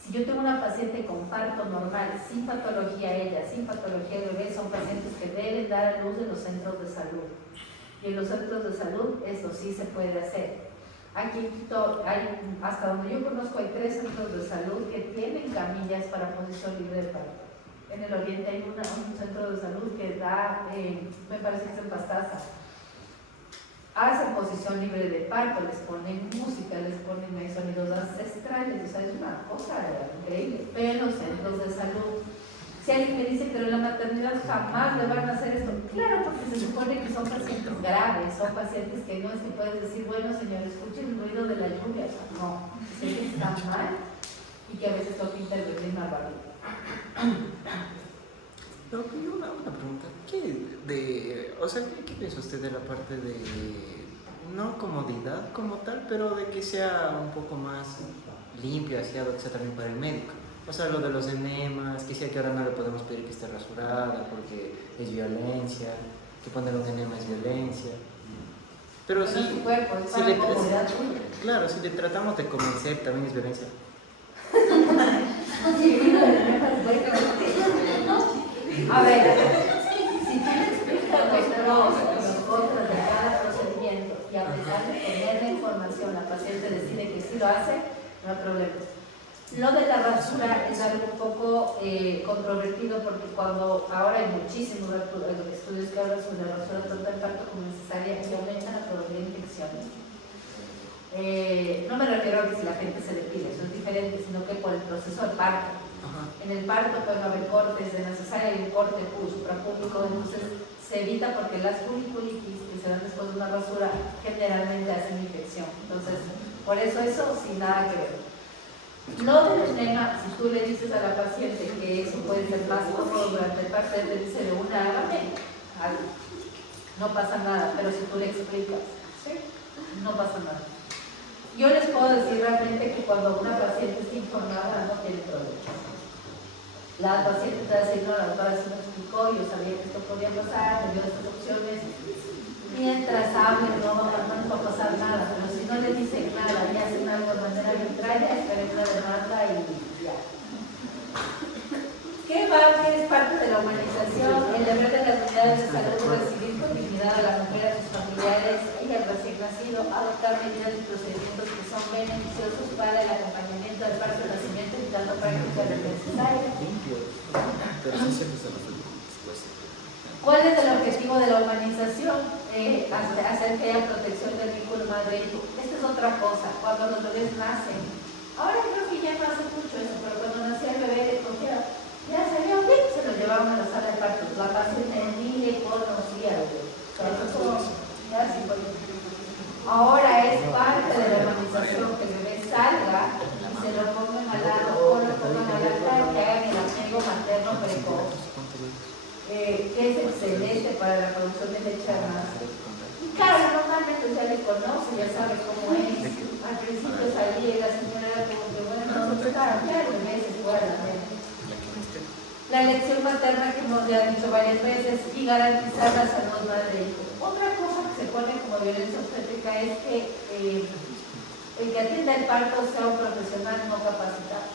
Si yo tengo una paciente con parto normal, sin patología ella, sin patología el bebé, son pacientes que deben dar a luz en los centros de salud. Y en los centros de salud eso sí se puede hacer. Aquí en Quito, hasta donde yo conozco, hay 3 centros de salud que tienen camillas para posición libre de parto. En el oriente hay un centro de salud que da, me parece que es en Pastaza, hacen posición libre de parto, les ponen música, les ponen ahí sonidos ancestrales, o sea, es una cosa increíble. Pero en los centros de salud, si alguien me dice, pero en la maternidad jamás le van a hacer esto, claro, porque se supone que son pacientes graves, son pacientes que no es que puedes decir, bueno señor, escuchen el ruido de la lluvia, no, sé que está mal y que a veces toca intervenir más rápido. No, una pregunta. ¿Qué piensa usted de la parte de, no comodidad como tal, pero de que sea un poco más limpio, aseado, que sea también para el médico? O sea, lo de los enemas, que sea que ahora no le podemos pedir que esté rasurada porque es violencia, que poner un enema es violencia. Pero sí, claro, si le tratamos de convencer también es violencia. A ver, si tú le explicas los pros y los contras de cada procedimiento y a pesar de tener la información la paciente decide que sí lo hace, no hay problema. Lo de la rasura es algo un poco controvertido porque cuando ahora hay muchísimos estudios que hablan sobre la rasura tanto en parto como necesaria y aumentan la probabilidad de infecciones. No me refiero a que si la gente se le pide, eso es diferente, sino que por el proceso de parto. En el parto pueden haber cortes, de la cesárea hay un corte suprapúbico, entonces se evita porque las foliculitis que se dan después de una rasura generalmente hacen infección. Entonces, por eso sin nada que ver. Lo del enema, si tú le dices a la paciente que eso puede ser más cómodo durante el parto, te dice de una hágame algo. No pasa nada, pero si tú le explicas, ¿sí? No pasa nada. Yo les puedo decir realmente que cuando una paciente está informada no tiene problema. La paciente te va a decir, no, la doctora se me explicó, yo sabía que esto podía pasar, me dio estas opciones. Mientras hablen no va a pasar nada, pero si no le dicen nada y hacen algo de manera arbitraria, esperen una demanda y ya. ¿Qué es parte de la humanización? El deber de las unidades de salud es recibir con dignidad a la mujer, a sus familiares y al recién nacido, adoptar medidas y procedimientos que son beneficiosos para el acompañamiento del parto y nacimiento, evitando prácticas innecesarias. ¿Cuál es el objetivo de la humanización? Hacer que haya protección del vínculo madre-hijo. Esta es otra cosa, cuando los bebés nacen. Ahora creo que ya no hace mucho eso, pero cuando nacía el bebé le cogía, ya salió bien, se lo llevaban a la sala de partos. La paciente ni le conocía, ya sí, ahora es parte de la humanización que el bebé salga y se lo pongan al lado o lo pongan al altar, que hagan el apego materno precoz. Que es excelente para la producción de leche materna. Y claro, normalmente ya le conoce, ya sabe cómo es. Al principio salía y la señora era como que, bueno, entonces claro, ya el bebé se puede hacer. La elección materna que hemos ya dicho varias veces y garantizar la salud madre-hijo. Otra cosa que se pone como violencia obstétrica es que el que atienda el parto sea un profesional no capacitado.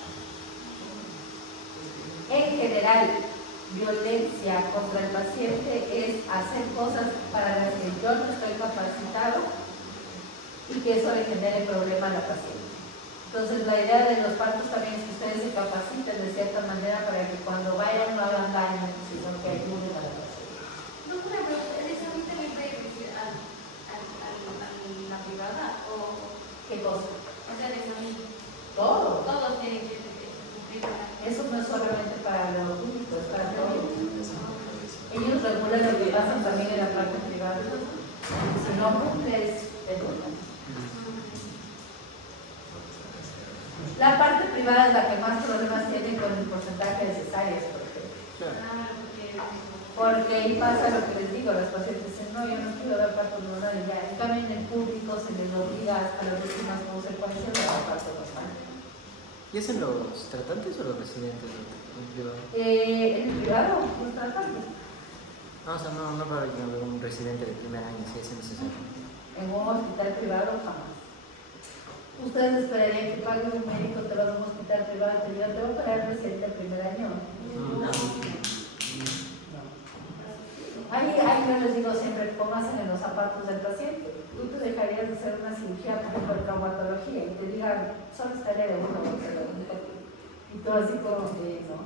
En general, violencia contra el paciente es hacer cosas para las que yo no estoy capacitado y que eso le genere problema a la paciente. Entonces la idea de los partos también es que ustedes se capaciten de cierta manera para que cuando vayan no hagan daño, sino que ayuden a la paciente. Doctora, pero ¿el examen también puede dirigir a la privada o ¿Qué cosa? o sea, el examen? Todo. Todos tienen que cumplir con la... Eso no es solamente para lo público, es para todos. Ellos regulan lo que pasa también en la parte privada. Si no cumples, te tocan. La parte privada es la que más problemas tiene con el porcentaje de cesáreas, por ejemplo. Porque ahí pasa lo que les digo, los pacientes dicen, no, yo no quiero dar parto normal y ya. En cambio, en el público se les obliga hasta las últimas consecuencias de dar parto normal. ¿Y es en los tratantes o los residentes en privado? En el privado, los tratantes. No, o sea, no para un residente de primer año, si es necesario. En un hospital privado, jamás. ¿Ustedes esperarían que pague un médico, te vas a un hospital privado y te diga, te voy a operar recién el primer año? No. Ahí yo les digo siempre, pónganse en los zapatos del paciente. Tú te dejarías de hacer una cirugía, por ejemplo, de traumatología, y te digan, solo estaría de uno, y tú así como que no.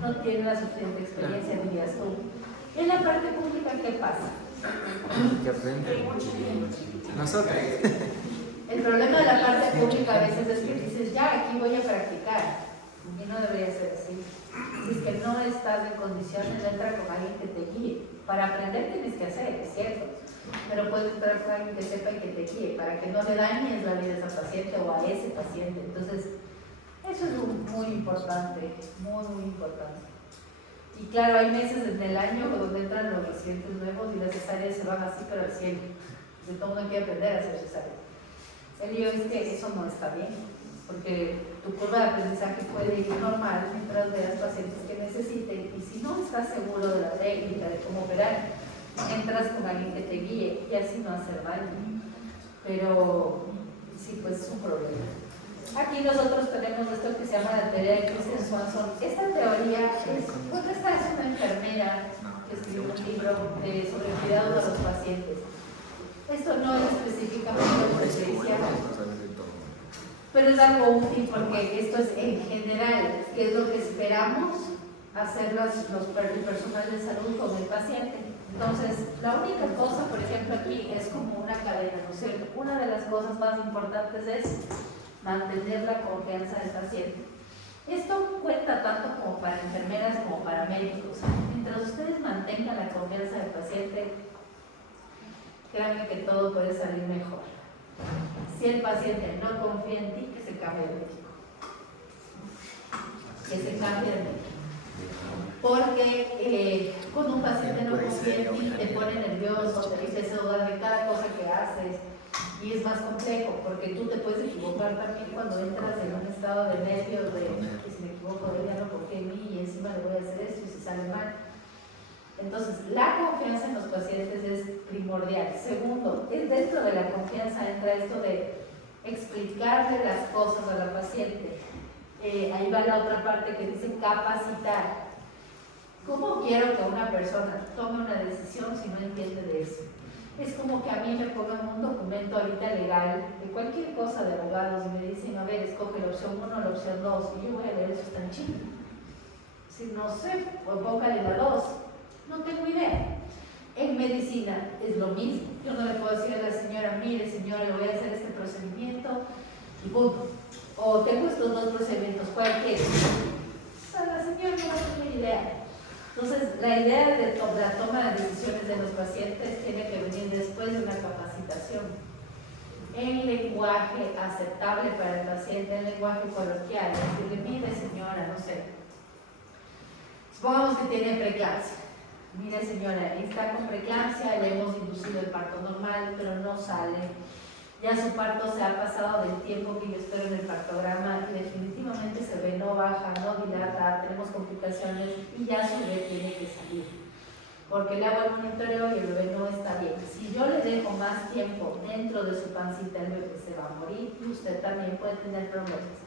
No tiene la suficiente experiencia, dirías tú. En la parte pública, ¿qué pasa? Que aprenden. Nosotros. El problema de la parte pública a veces es que dices, ya, aquí voy a practicar. Y no debería ser así. Si es que no estás en condiciones, entra con alguien que te guíe. Para aprender tienes que hacer, es cierto. Pero puedes entrar con alguien que sepa y que te guíe, para que no le dañes la vida a esa paciente o a ese paciente. Entonces, eso es muy importante, muy importante. Y claro, hay meses en el año donde entran los residentes nuevos y las cesáreas se van así, pero al cielo. Entonces, todo el mundo quiere aprender a hacer cesáreas. El lío es que eso no está bien, porque tu curva de aprendizaje puede ir normal mientras veas pacientes que necesiten, y si no estás seguro de la técnica, de cómo operar, entras con alguien que te guíe y así no hacer daño. Pero sí, pues es un problema. Aquí nosotros tenemos esto que se llama la teoría de Christian Swanson. Esta teoría es, pues esta es una enfermera que escribió un libro sobre el cuidado de los pacientes. Esto no es específicamente obstetricia, pero es algo útil porque esto es en general, que es lo que esperamos hacer el personal de salud con el paciente. Entonces, la única cosa, por ejemplo, aquí es como una cadena, ¿no es cierto? Una de las cosas más importantes es mantener la confianza del paciente. Esto cuenta tanto como para enfermeras como para médicos. Mientras ustedes mantengan la confianza del paciente, créanme que todo puede salir mejor. Si el paciente no confía en ti, que se cambie de médico. Que se cambie de médico. Porque cuando un paciente no confía en ti, te pone nervioso, te dice dudar de cada cosa que haces. Y es más complejo, porque tú te puedes equivocar también cuando entras en un estado de nervios, de que si me equivoco, ya no confío encima le voy a hacer esto y si sale mal. Entonces, la confianza en los pacientes es primordial. Segundo, dentro de la confianza entra esto de explicarle las cosas a la paciente. Ahí va la otra parte que dice capacitar. ¿Cómo quiero que una persona tome una decisión si no entiende de eso? Es como que a mí me pongan un documento ahorita legal de cualquier cosa de abogados y me dicen, a ver, escoge la opción 1 o la opción 2, y yo voy a ver eso tan chido. Si no sé, o póngale la 2, no tengo idea. En medicina es lo mismo. Yo no le puedo decir a la señora, mire señora, le voy a hacer este procedimiento y punto. O tengo estos dos procedimientos, ¿cuál quiere? O sea, la señora no va a tener idea. Entonces, la idea de la toma de decisiones de los pacientes tiene que venir después de una capacitación en lenguaje aceptable para el paciente, en lenguaje coloquial. Decirle, mire señora, no sé, supongamos que tiene preeclampsia. Mire señora, está con preeclampsia, le hemos inducido el parto normal, pero no sale. Ya su parto se ha pasado del tiempo que yo espero en el partograma y definitivamente se ve, no baja, no dilata, tenemos complicaciones y ya su bebé tiene que salir. Porque le hago el monitoreo y el bebé no está bien. Si yo le dejo más tiempo dentro de su pancita, el bebé se va a morir y usted también puede tener problemas.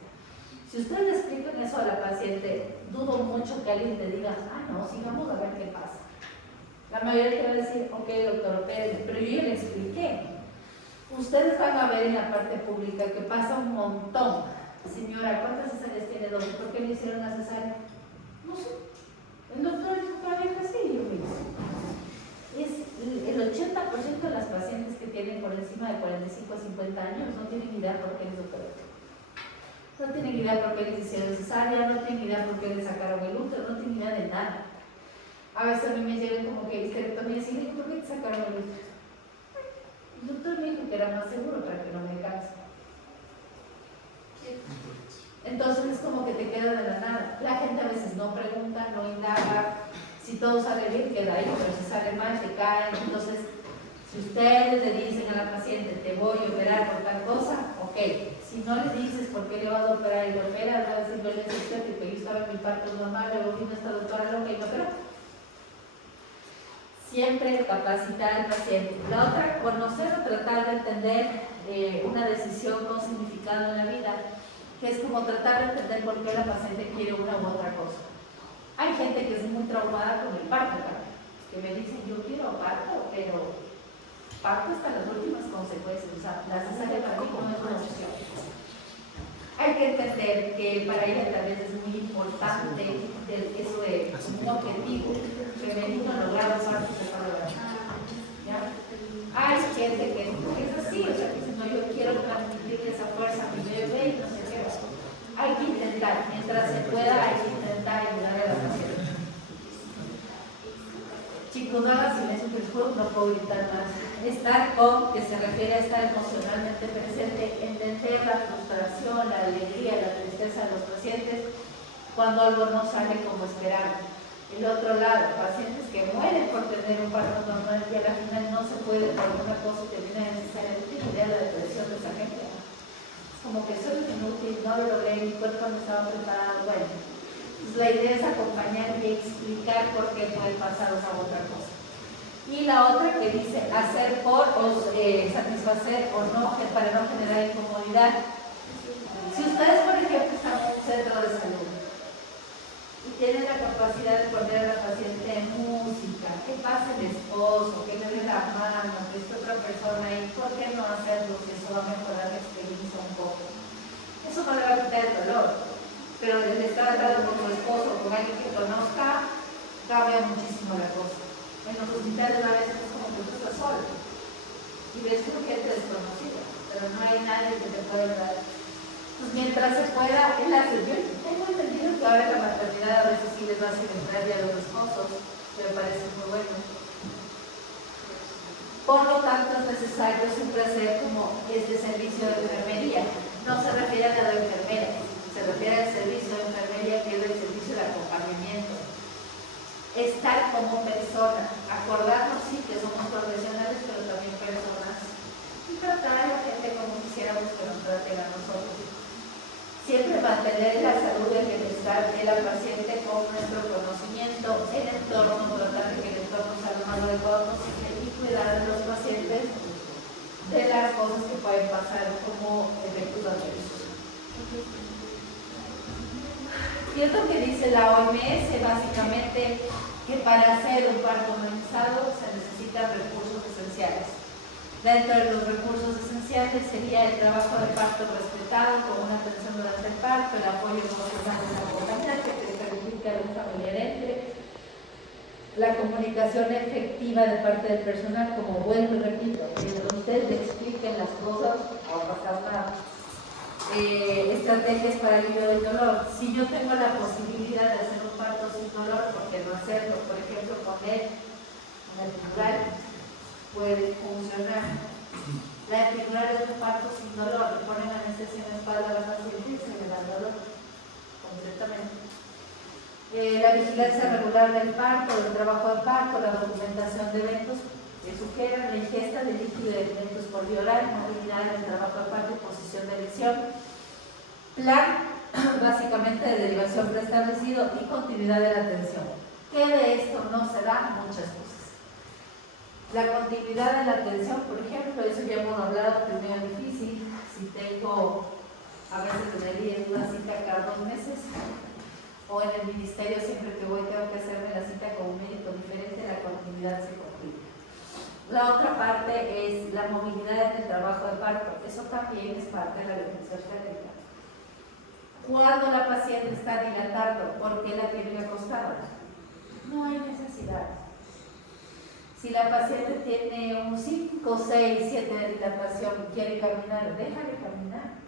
Si usted le explica eso a la paciente, dudo mucho que alguien te diga, ah no, sigamos a ver qué pasa. La mayoría te va a decir, ok doctor Pérez, pero yo ya le expliqué. Ustedes van a ver en la parte pública que pasa un montón. Señora, ¿cuántas cesáreas tiene doctor? ¿Por qué le hicieron la cesárea? No sé. El doctor dijo que sí, yo me hice. El 80% de las pacientes que tienen por encima de 45 a 50 años no tienen idea por qué les operaron. No tienen idea por qué les hicieron cesárea, no tienen idea por qué les sacaron el útero, no tienen idea de nada. A veces a mí me llegan como que histerectomía y dicen, ¿por qué te sacaron el útero? El doctor me dijo que era más seguro para que no me canse. Entonces es como que te queda de la nada. La gente a veces no pregunta, no indaga. Si todo sale bien, queda ahí, pero si sale mal, te caen. Entonces, si ustedes le dicen a la paciente, te voy a operar por tal cosa, ok. Si no le dices por qué le vas a operar y lo operas, va a decir, yo le dije que yo estaba en mi parto normal, luego vino esta doctora loca y lo operó. Siempre capacitar al paciente. La otra, conocer o tratar de entender una decisión con significado en la vida, que es como tratar de entender por qué la paciente quiere una u otra cosa. Hay gente que es muy traumada con el parto, ¿verdad? Que me dicen, yo quiero parto, pero parto hasta las últimas consecuencias. O sea, la cesárea para mí no es una opción. Hay que entender que para ella tal vez es muy importante eso de un objetivo femenino logrado parto separado. ¿Ya? Hay gente que es así, o sea, que dice, no, yo quiero transmitirle esa fuerza a mi bebé y no sé qué. Hay que intentar, mientras se pueda, hay que intentar ayudar a la paciente. Chicos, no hagan silencio, que no puedo gritar más. Estar con, que se refiere a estar emocionalmente presente, entender la frustración, la alegría, la tristeza de los pacientes cuando algo no sale como esperaban. El otro lado, pacientes que mueren por tener un parto normal y a la final no se puede por alguna cosa y termina necesaria. No tiene idea de la depresión de esa gente. Es como que soy inútil, no lo logré, mi cuerpo no estaba preparado. Bueno, pues la idea es acompañar y explicar por qué puede pasar una u otra cosa. Y la otra que dice hacer por o satisfacer o no, para no generar incomodidad. Si ustedes, por ejemplo, están en un centro de salud y tienen la capacidad de poner a la paciente música, que pase el esposo, que le dé la mano, que esté otra persona ahí, ¿por qué no hacerlo? Que eso va a mejorar la experiencia un poco. Eso no le va a quitar el dolor, pero el estar hablando con su esposo o con alguien que conozca, cambia muchísimo la cosa. En los hospitales a veces es como que tú estás solo y ves un gente desconocido, pero no hay nadie que te pueda ayudar. Pues mientras se pueda, él hace bien. Tengo entendido que ahora la maternidad a veces sí les va a hacer entrar ya a los esposos, que me parece muy bueno. Por lo tanto, es necesario siempre hacer como este servicio de enfermería. No se refiere a la de enfermera, se refiere al servicio de enfermería, que es el servicio de acompañamiento. Estar como persona, acordarnos sí que somos profesionales, pero también personas, y tratar a la gente como quisiéramos que nos traten a nosotros. Siempre mantener la salud del que estar de la paciente con nuestro conocimiento, el entorno, tratar de que el entorno sea lo más adecuado posible y cuidar a los pacientes de las cosas que pueden pasar como efectos adversos. Y es lo que dice la OMS, básicamente, que para hacer un parto humanizado se necesitan recursos esenciales. Dentro de los recursos esenciales sería el trabajo de parto respetado, con una atención durante el parto, el apoyo emocional de la acompañante, que califica de un familiar entre, la comunicación efectiva de parte del personal, como vuelvo y repito, mientras ustedes le expliquen las cosas, ahora pasar estrategias para alivio del dolor. Si yo tengo la posibilidad de hacer un parto sin dolor, ¿por qué no hacerlo? Por ejemplo, poner una epidural puede funcionar. La epidural es un parto sin dolor, le ponen anestesia en la espalda a la paciente y se le da dolor completamente. La vigilancia regular del parto, del trabajo de parto, la documentación de eventos que sugieran la ingesta de líquido de alimentos por vía oral, movilidad en el trabajo de parto y posición de elección, plan básicamente de derivación preestablecido y continuidad de la atención. ¿Qué de esto no se da? Muchas cosas. La continuidad de la atención, por ejemplo, eso ya hemos hablado, primero difícil. Si tengo, a veces debería una cita cada 2 meses, o en el ministerio siempre que voy tengo que hacerme la cita con un médico diferente, la continuidad se complica. La otra parte es la movilidad en el trabajo de parto. Eso también es parte de la violencia obstétrica. Cuando la paciente está dilatando, ¿por qué la tiene acostada? No hay necesidad. Si la paciente tiene un 5, 6, 7 de dilatación y quiere caminar, déjale caminar.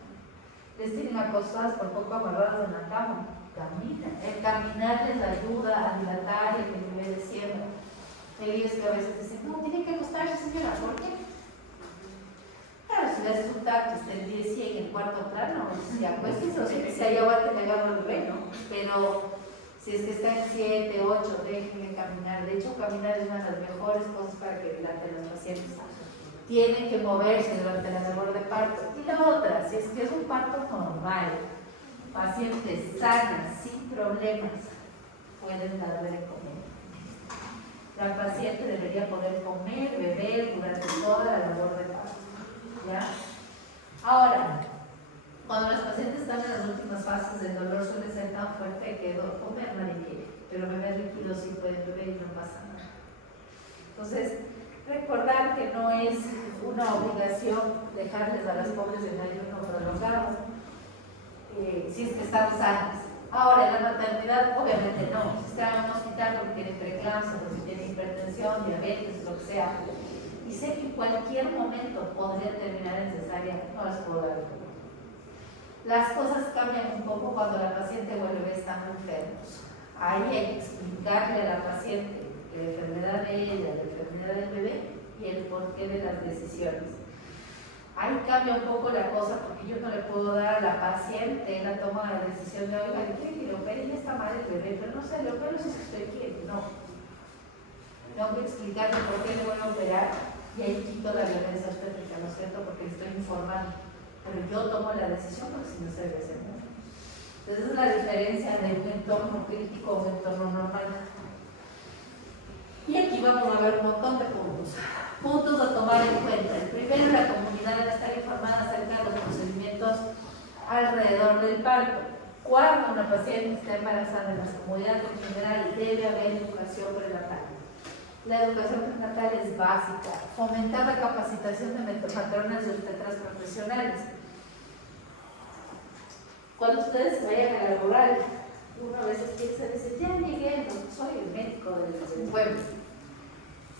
Les tienen acostadas por poco amarradas en la cama. Camina. El caminar les ayuda a dilatar y a que el nivel descienda. Ellos que a veces dicen, no, tiene que acostarse, señora, ¿por qué? Claro, si le haces un tacto, está en 10, 100 en cuarto plano, si acuéstese, o si hay aguante, le agarro el reno. Pero si es que está en 7, 8, déjenme caminar. De hecho, caminar es una de las mejores cosas para que dilaten los pacientes. Tienen que moverse durante la labor de parto. Y la otra, si es que es un parto normal, pacientes sanas, sin problemas, pueden darle de comer. La paciente debería poder comer, beber durante toda la labor de parto. ¿Ya? Ahora, cuando los pacientes están en las últimas fases del dolor suele ser tan fuerte que comer nadie quiere, pero beber líquido sí pueden beber y no pasa nada. Entonces, recordar que no es una obligación dejarles a las pobres en ayuno prolongado, si es que están sanas. Ahora, en la maternidad, obviamente no. Si están en un hospital porque tienen preeclampsia, o si tienen hipertensión, diabetes, lo que sea, y sé que en cualquier momento podría terminar en cesárea, no las puedo dar. Las cosas cambian un poco cuando la paciente o el bebé están enfermos. Ahí hay que explicarle a la paciente la enfermedad de ella, la enfermedad del bebé y el porqué de las decisiones. Ahí cambia un poco la cosa porque yo no le puedo dar a la paciente la toma de decisión de, oiga, ¿quiere que le opere? Ya está mal el bebé, pero no sé, le opero si usted quiere. No. Tengo que explicarle por qué le voy a operar y ahí quito la violencia obstétrica, ¿no es cierto? Porque le estoy informando. Pero yo tomo la decisión porque si no se debe hacer mucho. Entonces esa es la diferencia de un entorno crítico a un entorno normal. Y aquí vamos a ver un montón de puntos. Puntos a tomar en cuenta. El primero, la comunidad debe estar informada acerca de los procedimientos alrededor del parto. Cuando una paciente está embarazada en las comunidades en general, debe haber educación prenatal. La educación prenatal es básica. Fomentar la capacitación de matronas y obstetras profesionales. Cuando ustedes vayan a la rural, uno a veces piensa, dice, ya llegué, no soy el médico del pueblo.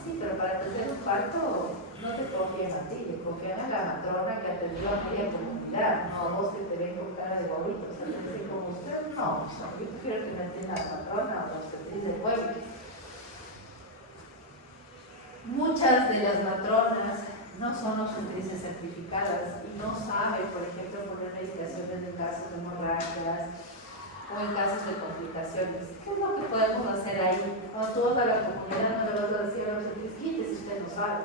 Sí, pero para tener un parto no te confían a ti, le confían a la matrona que atendió a media comunidad, no a vos que te ven con cara de bobito. O sea, decir, como usted, no, yo prefiero que me atienda la matrona o la obstetriz del pueblo. Muchas de las matronas no son obstetrices certificadas y no saben, por ejemplo, poner medicaciones en casos de hemorragias o en casos de complicaciones. ¿Qué es lo que podemos hacer ahí? Cuando tú vas a la comunidad no le vas a decir a los obstetrices, si usted no sabe.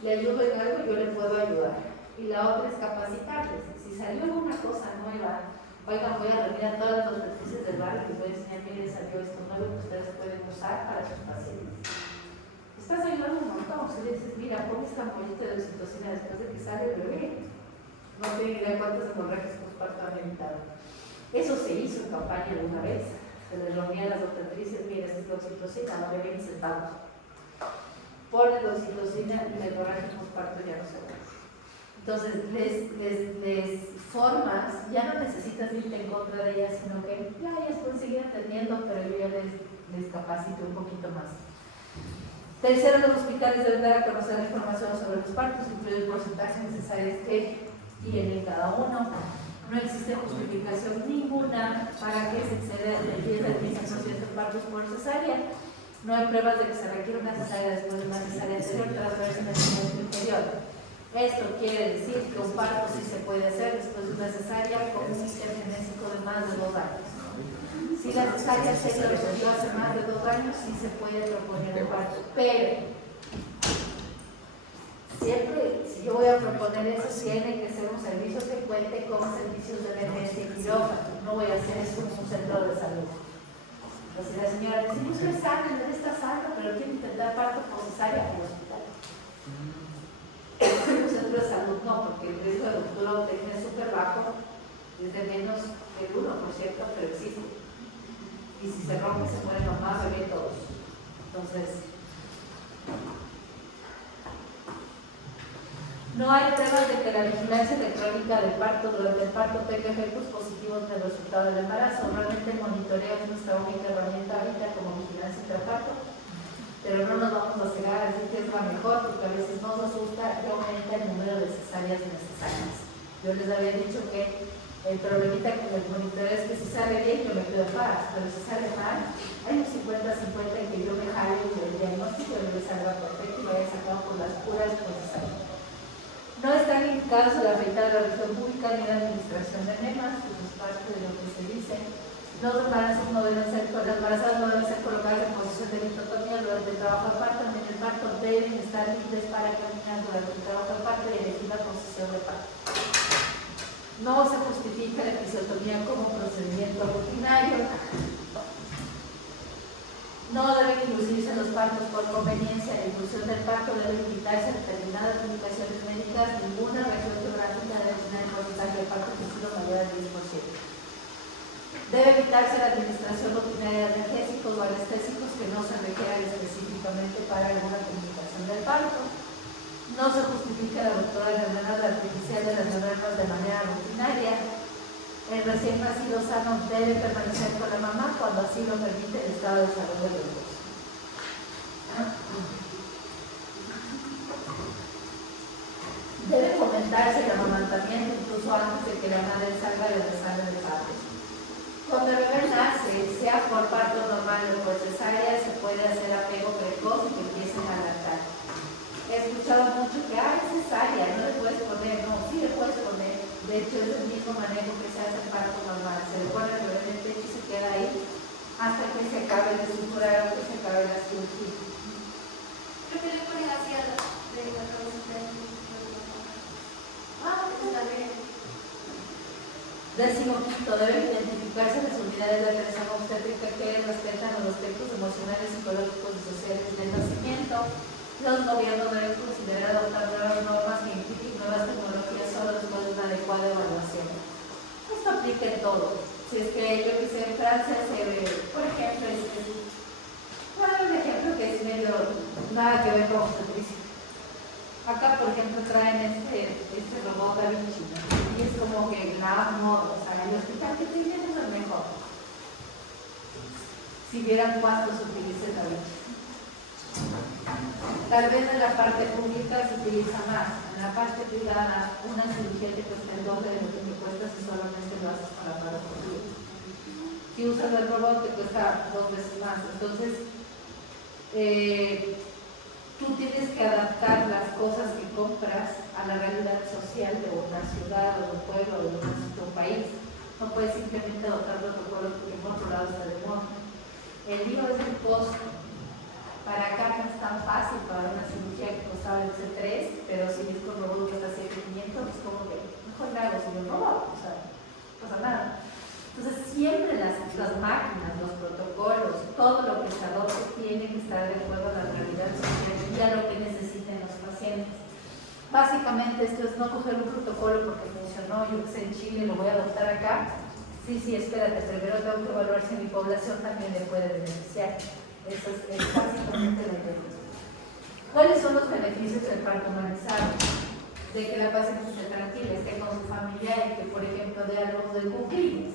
Le ayudo en algo, yo le puedo ayudar. Y la otra es capacitarles. Si salió alguna cosa nueva, oigan, voy a reunir a todas las obstetrices del barrio y les voy a enseñar, miren, salió esto nuevo que ustedes pueden usar para sus pacientes. Estás ayudando un montón. Si le dices, mira, pon esta ampollita de oxitocina después de que sale el bebé, no tienen idea cuántas hemorragias postparto han evitado. Eso se hizo en campaña de una vez. Se les reunía a las obstetrices, mira, esta es la oxitocina, no le ven y sentamos. Ponen la oxitocina y la hemorragia postparto ya no se ve. Entonces, les formas, ya no necesitas irte en contra de ellas, sino que ya ellas pueden seguir atendiendo, pero yo ya les capacito un poquito más. Tercero, los hospitales deben dar a conocer la información sobre los partos, incluido el porcentaje necesario que tienen cada uno. No existe justificación ninguna para que se exceda del 10 al 15% de partos por cesárea. No hay pruebas de que se requiere una cesárea después de una cesárea anterior tras verse en el segmento inferior. Esto quiere decir que un parto sí se puede hacer después de una cesárea con un índice genético de más de 2 años. Si la cesárea se resolvió hace más de 2 años, sí se puede proponer un parto. Pero, siempre, si yo voy a proponer eso, tiene que ser un servicio que cuente con servicios de emergencia y quirófano. No voy a hacer eso en un centro de salud. Entonces la señora dice, no estoy sana, no está sana, pero quiere intentar parto por cesárea en el hospital. En un centro de salud no, porque el riesgo de ruptura uterina es súper bajo, es de menos del 1%, pero existe. Y si se rompe, se muere mamá, bebé, todos. Entonces, no hay pruebas de que la vigilancia electrónica del parto durante el parto tenga efectos positivos en el resultado del embarazo. Realmente el monitoreo es nuestra única herramienta ahorita como vigilancia intraparto, pero no nos vamos a cegar a decir que es la mejor, porque a veces nos asusta y aumenta el número de cesáreas necesarias. Yo les había dicho que el problemita con el monitoreo es que si sale bien yo me quedo en paz, pero si sale mal, hay un 50-50 en que yo me jale el diagnóstico y me salga perfecto y vaya sacado por las puras cesáreas. No están indicados a la afectar la región pública ni la administración de enemas, que es parte de lo que se dice. Los embarazos no deben ser, las embarazadas no deben ser colocadas en posición de litotomía durante el trabajo de parto, ni en el parto deben estar libres para caminar durante el trabajo de parto y elegir la posición de parto. No se justifica la episiotomía como procedimiento rutinario. No deben inducirse los partos por conveniencia. La inducción del parto debe limitarse a determinadas indicaciones médicas. Ninguna región geográfica debe tener el porcentaje de parto efectivo mayor al 10%. Debe evitarse la administración rutinaria de analgésicos o anestésicos que no se requieran específicamente para alguna comunicación del parto. No se justifica la ruptura neuronal artificial de las neuronas de manera rutinaria. El recién nacido sano debe permanecer con la mamá cuando así lo permite el estado de salud del bebé. Debe fomentarse el amamantamiento incluso antes de que la madre salga de la sala de partos. Cuando el bebé nace, sea por parto normal o por cesárea, se puede hacer apego precoz y que empiecen a lactar. He escuchado mucho que, es cesárea, no le puedes poner, no, sí le puedes poner. De hecho, es el mismo manejo que se hace en parto normal. Se le pone el bebé en el pecho y se queda ahí hasta que se acabe de estructurar o que se acabe la cirugía. Creo que le ponen así a la cabeza. Está bien. 15. Deben identificarse las unidades de atención obstétrica que respetan los aspectos emocionales, psicológicos y sociales del nacimiento. Los gobiernos deben considerar adoptar nuevas normas que impliquen nuevas tecnologías solo después de una adecuada evaluación. Esto aplica en todo. Si es que yo que sé, en Francia se ve, por ejemplo, voy a dar un ejemplo que es medio nada que ver con obstetricia. Acá, por ejemplo, traen este robot Da Vinci, ¿no? Y es como que la moda, o sea, el hospital que tienen es el mejor. Si vieran cuánto se utiliza el Da Vinci. Tal vez en la parte pública se utiliza más, en la parte privada una cirugía te cuesta el doble de lo que te cuesta si solamente lo haces con la paroscopía. Si usas el robot te cuesta 2 veces más. Entonces, tú tienes que adaptar las cosas que compras a la realidad social de una ciudad o de un pueblo o de un país. No puedes simplemente adoptar protocolos porque por otro lado está de moda. El lío es el costo. Para acá no es tan fácil para una cirugía que costaba el C3, pero si es con robot que está 7.500, es como que mejor la hago sin el robot. O sea, pasa nada. Entonces siempre las máquinas, los protocolos, todo lo que se adopte tiene que estar de acuerdo a la realidad social y a lo que necesiten los pacientes. Básicamente esto es no coger un protocolo porque funcionó, yo que sé, en Chile, lo voy a adoptar acá. Sí, espérate, primero tengo que evaluar si mi población también le puede beneficiar. Eso es básicamente la idea. ¿Cuáles son los beneficios del parto humanizado? De que la paciente esté tranquila, esté con su familia y que, por ejemplo, dé a luz de cuclillas.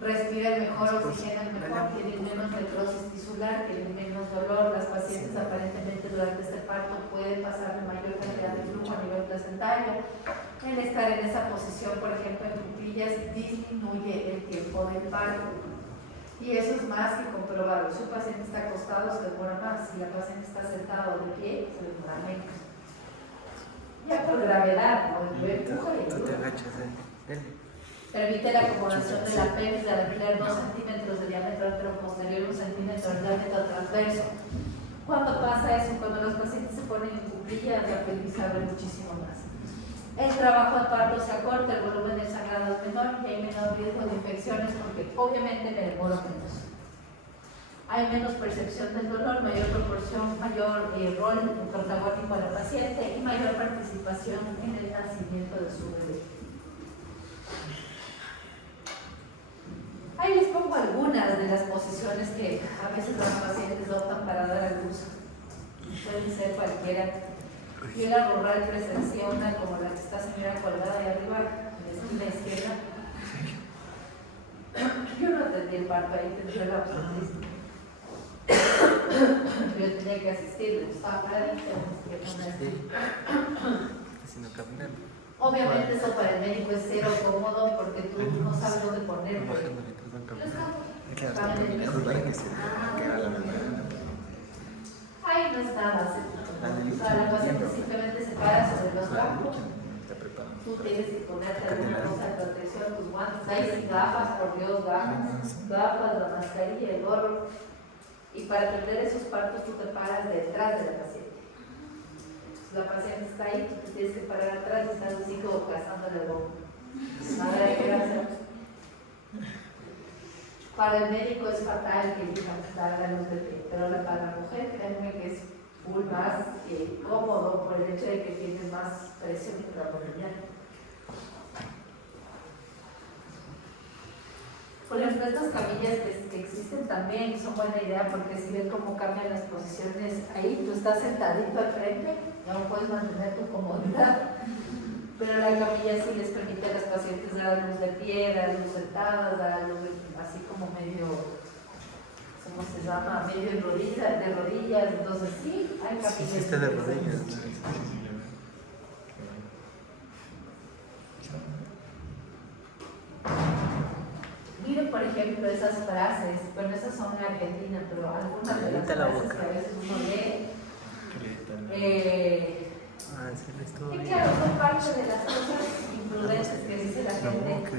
Respiran mejor, oxigenan mejor, tienen menos necrosis tisular, tienen menos dolor. Las pacientes aparentemente durante este parto pueden pasar de mayor cantidad de flujo a nivel placentario. El estar en esa posición, por ejemplo, en cuclillas, disminuye el tiempo del parto. Y eso es más que comprobado. Si un paciente está acostado, se demora más. Si la paciente está sentada o de pie, se demora menos. Ya por gravedad, ¿no? El bebé empuja y Tú te agachas, dale. Permite la acomodación de la pelvis al alquiler 2 centímetros de diámetro anteroposterior, 1 centímetro de diámetro transverso. ¿Cuándo pasa eso? Cuando los pacientes se ponen en cuclillas, la pelvis abre muchísimo más. El trabajo de parto se acorta, el volumen del sangrado es menor y hay menor riesgo de infecciones porque obviamente me demoro menos. Hay menos percepción del dolor, mayor proporción, mayor rol protagónico a la paciente y mayor participación en el nacimiento de su bebé. Ahí les pongo algunas de las posiciones que a veces los pacientes optan para dar a luz. Pueden ser cualquiera. Yo en la rural presencié una como la que está señora colgada ahí arriba, en la esquina izquierda. Yo no atendí el parto, ahí tendría la obstetrista. Yo tenía que asistir, estaba paradita. Haciendo caminar. Obviamente eso para el médico es cero cómodo porque tú no sabes dónde ponerlo. Ahí no es nada, o sea, la paciente simplemente se para sobre los bancos. Tú tienes que ponerte alguna cosa de protección, tus guantes, ahí sin gafas, por Dios, gafas, la mascarilla, el gorro. Y para atender esos partos tú te paras detrás de la paciente. La paciente está ahí, tú te tienes que parar atrás y estás así como cazándole el boca. Nada de qué hacer. Para el médico es fatal que elija dar la luz de pie, pero para la mujer, créanme que es full más cómodo por el hecho de que tienes más presión intraabdominal. Por ejemplo, estas camillas que existen también son buena idea porque si ven cómo cambian las posiciones ahí, tú estás sentadito al frente, no puedes mantener tu comodidad. Pero la camilla sí les permite a las pacientes dar luz de pie, dar luz sentadas, dar luz así como medio, ¿cómo se llama? Medio de rodillas, entonces sí, hay camillas. Sí, está de rodillas. Miren, por ejemplo, esas frases, bueno, esas son en Argentina, pero algunas de las frases que a veces uno lee. Y claro, son parte de las cosas imprudentes que dice la gente.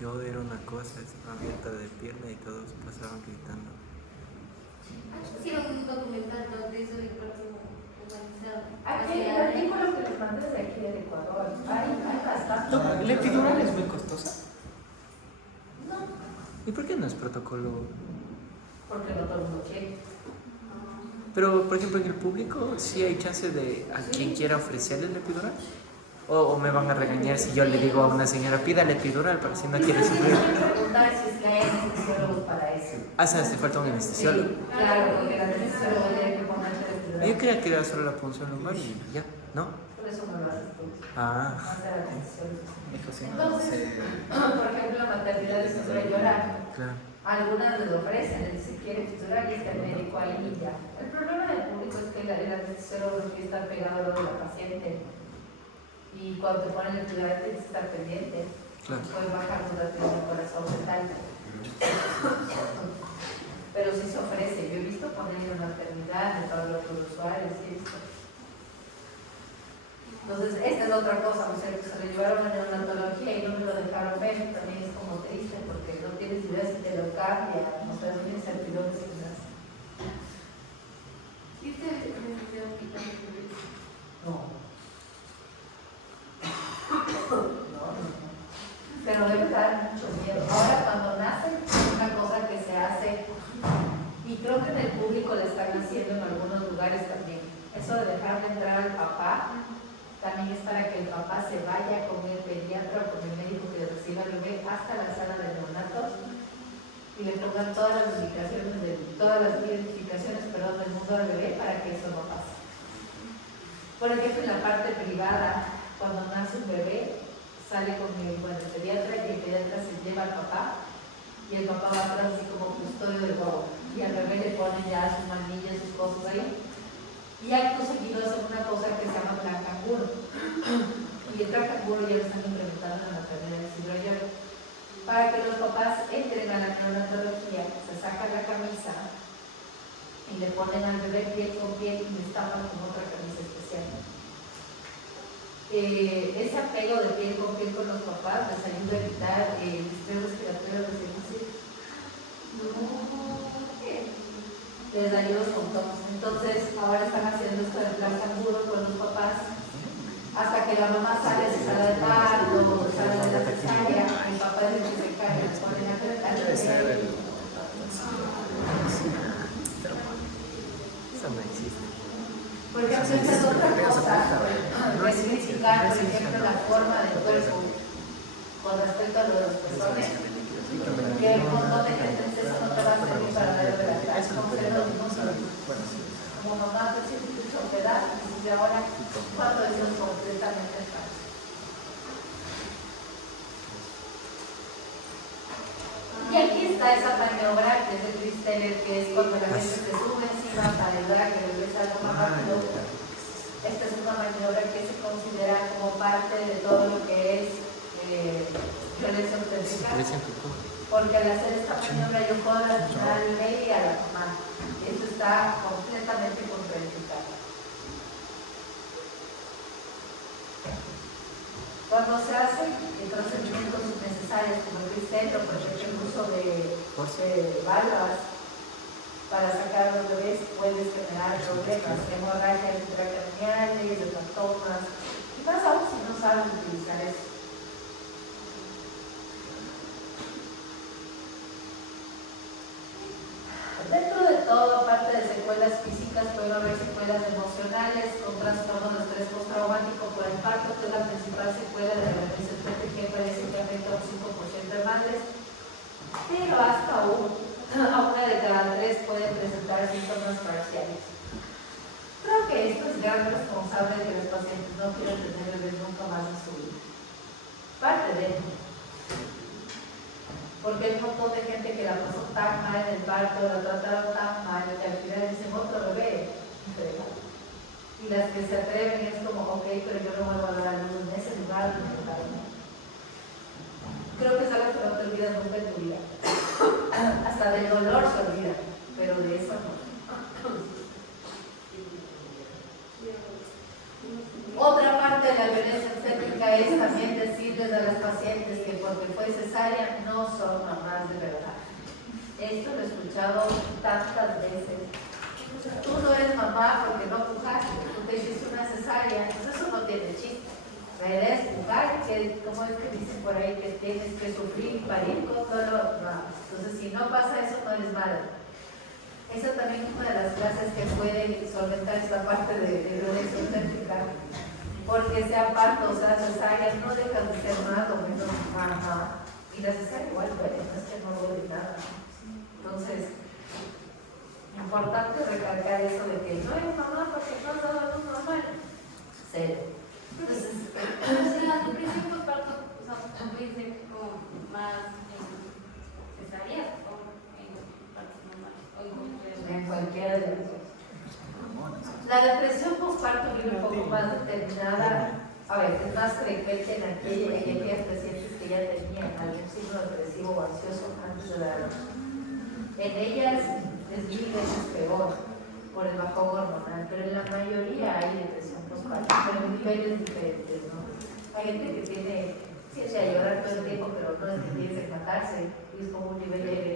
Yo era una cosa, estaba abierta de pierna y todos pasaban gritando. Hicieron un documental donde eso del parto humanizado. Aquí el artículo que les mandé de aquí del Ecuador, hay bastante. ¿La epidural es muy costosa? No, ¿Y por qué no es protocolo? porque no todo el mundo quiere. Pero, por ejemplo, en el público, ¿sí hay chance de a quien quiera ofrecerle la epidural? ¿O me van a regañar si yo le digo a una señora, pídale epidural para si no quiere sufrir? Preguntar si es que hay anestesiólogos para eso. Ah, se hace falta un anestesiólogo. Sí, claro, porque el anestesiólogo tiene que ponerte el epidural. Yo creía que era solo la punción lumbar y ya, ¿no? Por eso no lo haces tú. Ah. Hacer anestesiólogo. Entonces, Entonces, por ejemplo, la maternidad de cintura llorar. claro. Algunas les ofrecen, les dicen, quiere epidural y está el médico ahí y ya. El problema del público es que el anestesiólogo no quiere estar pegado a lo de la paciente. Y cuando te ponen el epidural tienes que estar pendiente. Claro. Puedes bajar tu latido del corazón mental. Pero sí se ofrece. Yo he visto poner en maternidad, en todos los usuarios, he visto. Entonces, esta es otra cosa, o sea, que se lo llevaron a neonatología y no me lo dejaron ver, también es como triste porque no tienes idea si te lo cambia, no sé, no tienes incertidumbre si das. ¿Y ustedes necesitan quitar el bebé? No. papá se vaya con el pediatra o con el médico que reciba al bebé hasta la sala de neonatos y le pongan todas las identificaciones del mundo del bebé para que eso no pase. Por ejemplo, en la parte privada, cuando nace un bebé, sale con el pediatra y el pediatra se lleva al papá y el papá va atrás así como custodio del huevo y al bebé le ponen ya sus manillas, sus cosas ahí. Y acto seguido hacen una cosa que se llama plan canguro. Y el plan canguro ya lo están implementando en la maternidad de Cibrayol. Para que los papás entren a la neonatología, se sacan la camisa y le ponen al bebé piel con piel y le tapan con otra camisa especial. Ese apego de piel con los papás les ayuda a evitar el estrés respiratorio de sepsis. Les ayuda un montón. Entonces, ahora están haciendo esto del plan canguro con los papás hasta que la mamá sale de sala de parto, sale de la cesárea, el papá es el que se encarga, le ponen a hacer Eso no existe. por ejemplo, esta es otra cosa, que es criticar, por ejemplo, la forma del cuerpo con respecto a lo de los pezones, que un montón de gente dice eso no te va a servir para dar de la clase, como mamá te sientes mucho pedazos, y ahora cuando eso es completamente falso. Y aquí está esa maniobra que es el Tristeller, que es cuando la gente se sube encima para ayudar a que el bebé salga más rápido. Esta es una maniobra que se considera como parte de todo lo que es violencia obstétrica, porque al hacer esta maniobra yo puedo lastimar al bebé y a la mamá. Esto está completamente contraindicado. Cuando se hacen procedimientos necesarios como el Tristeller, por ejemplo, el uso de válvulas para sacar a los bebés puede generar problemas, hemorragias intracraneales, hematomas, y más aún si no saben utilizar eso. Dentro de todo, aparte de secuelas físicas, pueden haber secuelas emocionales con trastorno de estrés postraumático por el parto, que es la principal secuela de la violencia obstétrica, que parece que afecta a un 5% de madres, pero hasta a una de cada 3 pueden presentar síntomas parciales. Creo que esto es gran responsable de que los pacientes no quieran tener bebés nunca más en su vida. Parte de ello. Porque hay un montón de gente que la pasó tan mal en el parto, la trataron tan mal, que al final dicen otro bebé, entregado. Y las que se atreven es como, ok, pero yo no vuelvo a dar a luz en ese lugar, creo que es algo que no te olvidas nunca en tu vida. Hasta del dolor se olvida, pero de eso no. Otra parte de la violencia obstétrica es también decirles a las pacientes que porque fue cesárea no son mamás de verdad. Esto lo he escuchado tantas veces. Tú no eres mamá porque no pujaste, tú te hiciste una cesárea, pues eso no tiene chiste. La idea es pujar, que como es que dicen por ahí que tienes que sufrir y parir con dolor. No. Entonces, si no pasa eso, no eres madre. Esa también es una de las clases que puede solventar esta parte de violencia obstétrica. Porque sea parto o sea cesárea, no dejan de ser más o menos mamá. Y la cesárea igual duele, no es que no duele nada. Entonces, importante recalcar eso de que no eres mamá porque no has dado luz normal. Cero. Entonces, tu principio parto, o sea, puede ser como más cesárea o en partos normales o en cualquiera de las dos. La depresión postparto viene un poco más determinada, a ver, es más frecuente en aquellas pacientes que ya tenían algún signo depresivo o ansioso antes de dar. En ellas es 1000 veces peor por el bajón hormonal, pero en la mayoría hay depresión postparto, pero en niveles diferentes, ¿no? Hay gente que tiende a llorar todo el tiempo, pero no es que piense en matarse, y es como un nivel leve.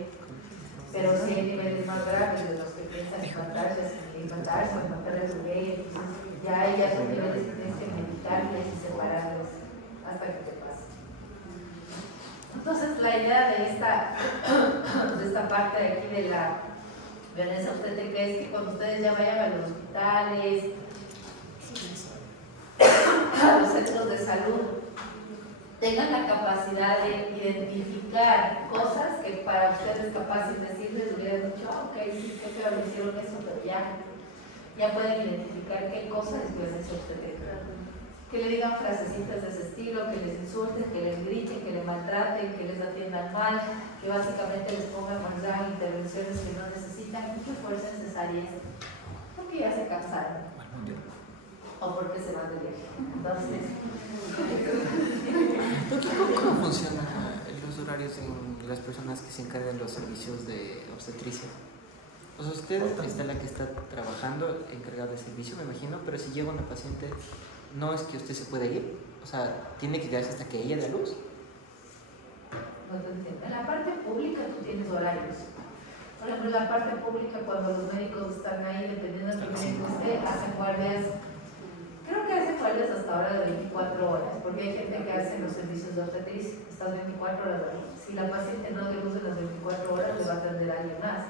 Pero sí hay niveles más graves de los que piensan en matarse o en matar a su bebé, entonces ya hay esos niveles que tienes que medicarles y separarlos hasta que te pase. Entonces la idea de esta parte de aquí de la violencia obstétrica es que cuando ustedes ya vayan a los hospitales, a los centros de salud tengan la capacidad de identificar cosas que para ustedes capaz sin decirles hubieran dicho, ok, sí, qué feo, le hicieron eso, pero ya pueden identificar qué cosas después de eso ustedes. Que le digan frasecitas de ese estilo, que les insulten, que les griten, que les maltraten, que les atiendan mal, que básicamente les pongan mandar intervenciones que no necesitan mucha fuerza necesaria, porque ya se cansaron o porque se van de viaje. Entonces, ¿Cómo funcionan los horarios en las personas que se encargan de los servicios de obstetricia? O sea, usted está la que está trabajando, encargada de servicio, me imagino, pero si llega una paciente, no es que usted se pueda ir, o sea, tiene que quedarse hasta que ella dé a luz. no te entiendo. En la parte pública tú tienes horarios. Por ejemplo, en la parte pública, cuando los médicos están ahí, dependiendo del médico esté, hacen guardias. Creo que hacen guardias hasta ahora de 24 horas, porque hay gente que hace los servicios de obstetricia, estás 24 horas ahí. Si la paciente no dé luz en las 24 horas, le va a atender a alguien más.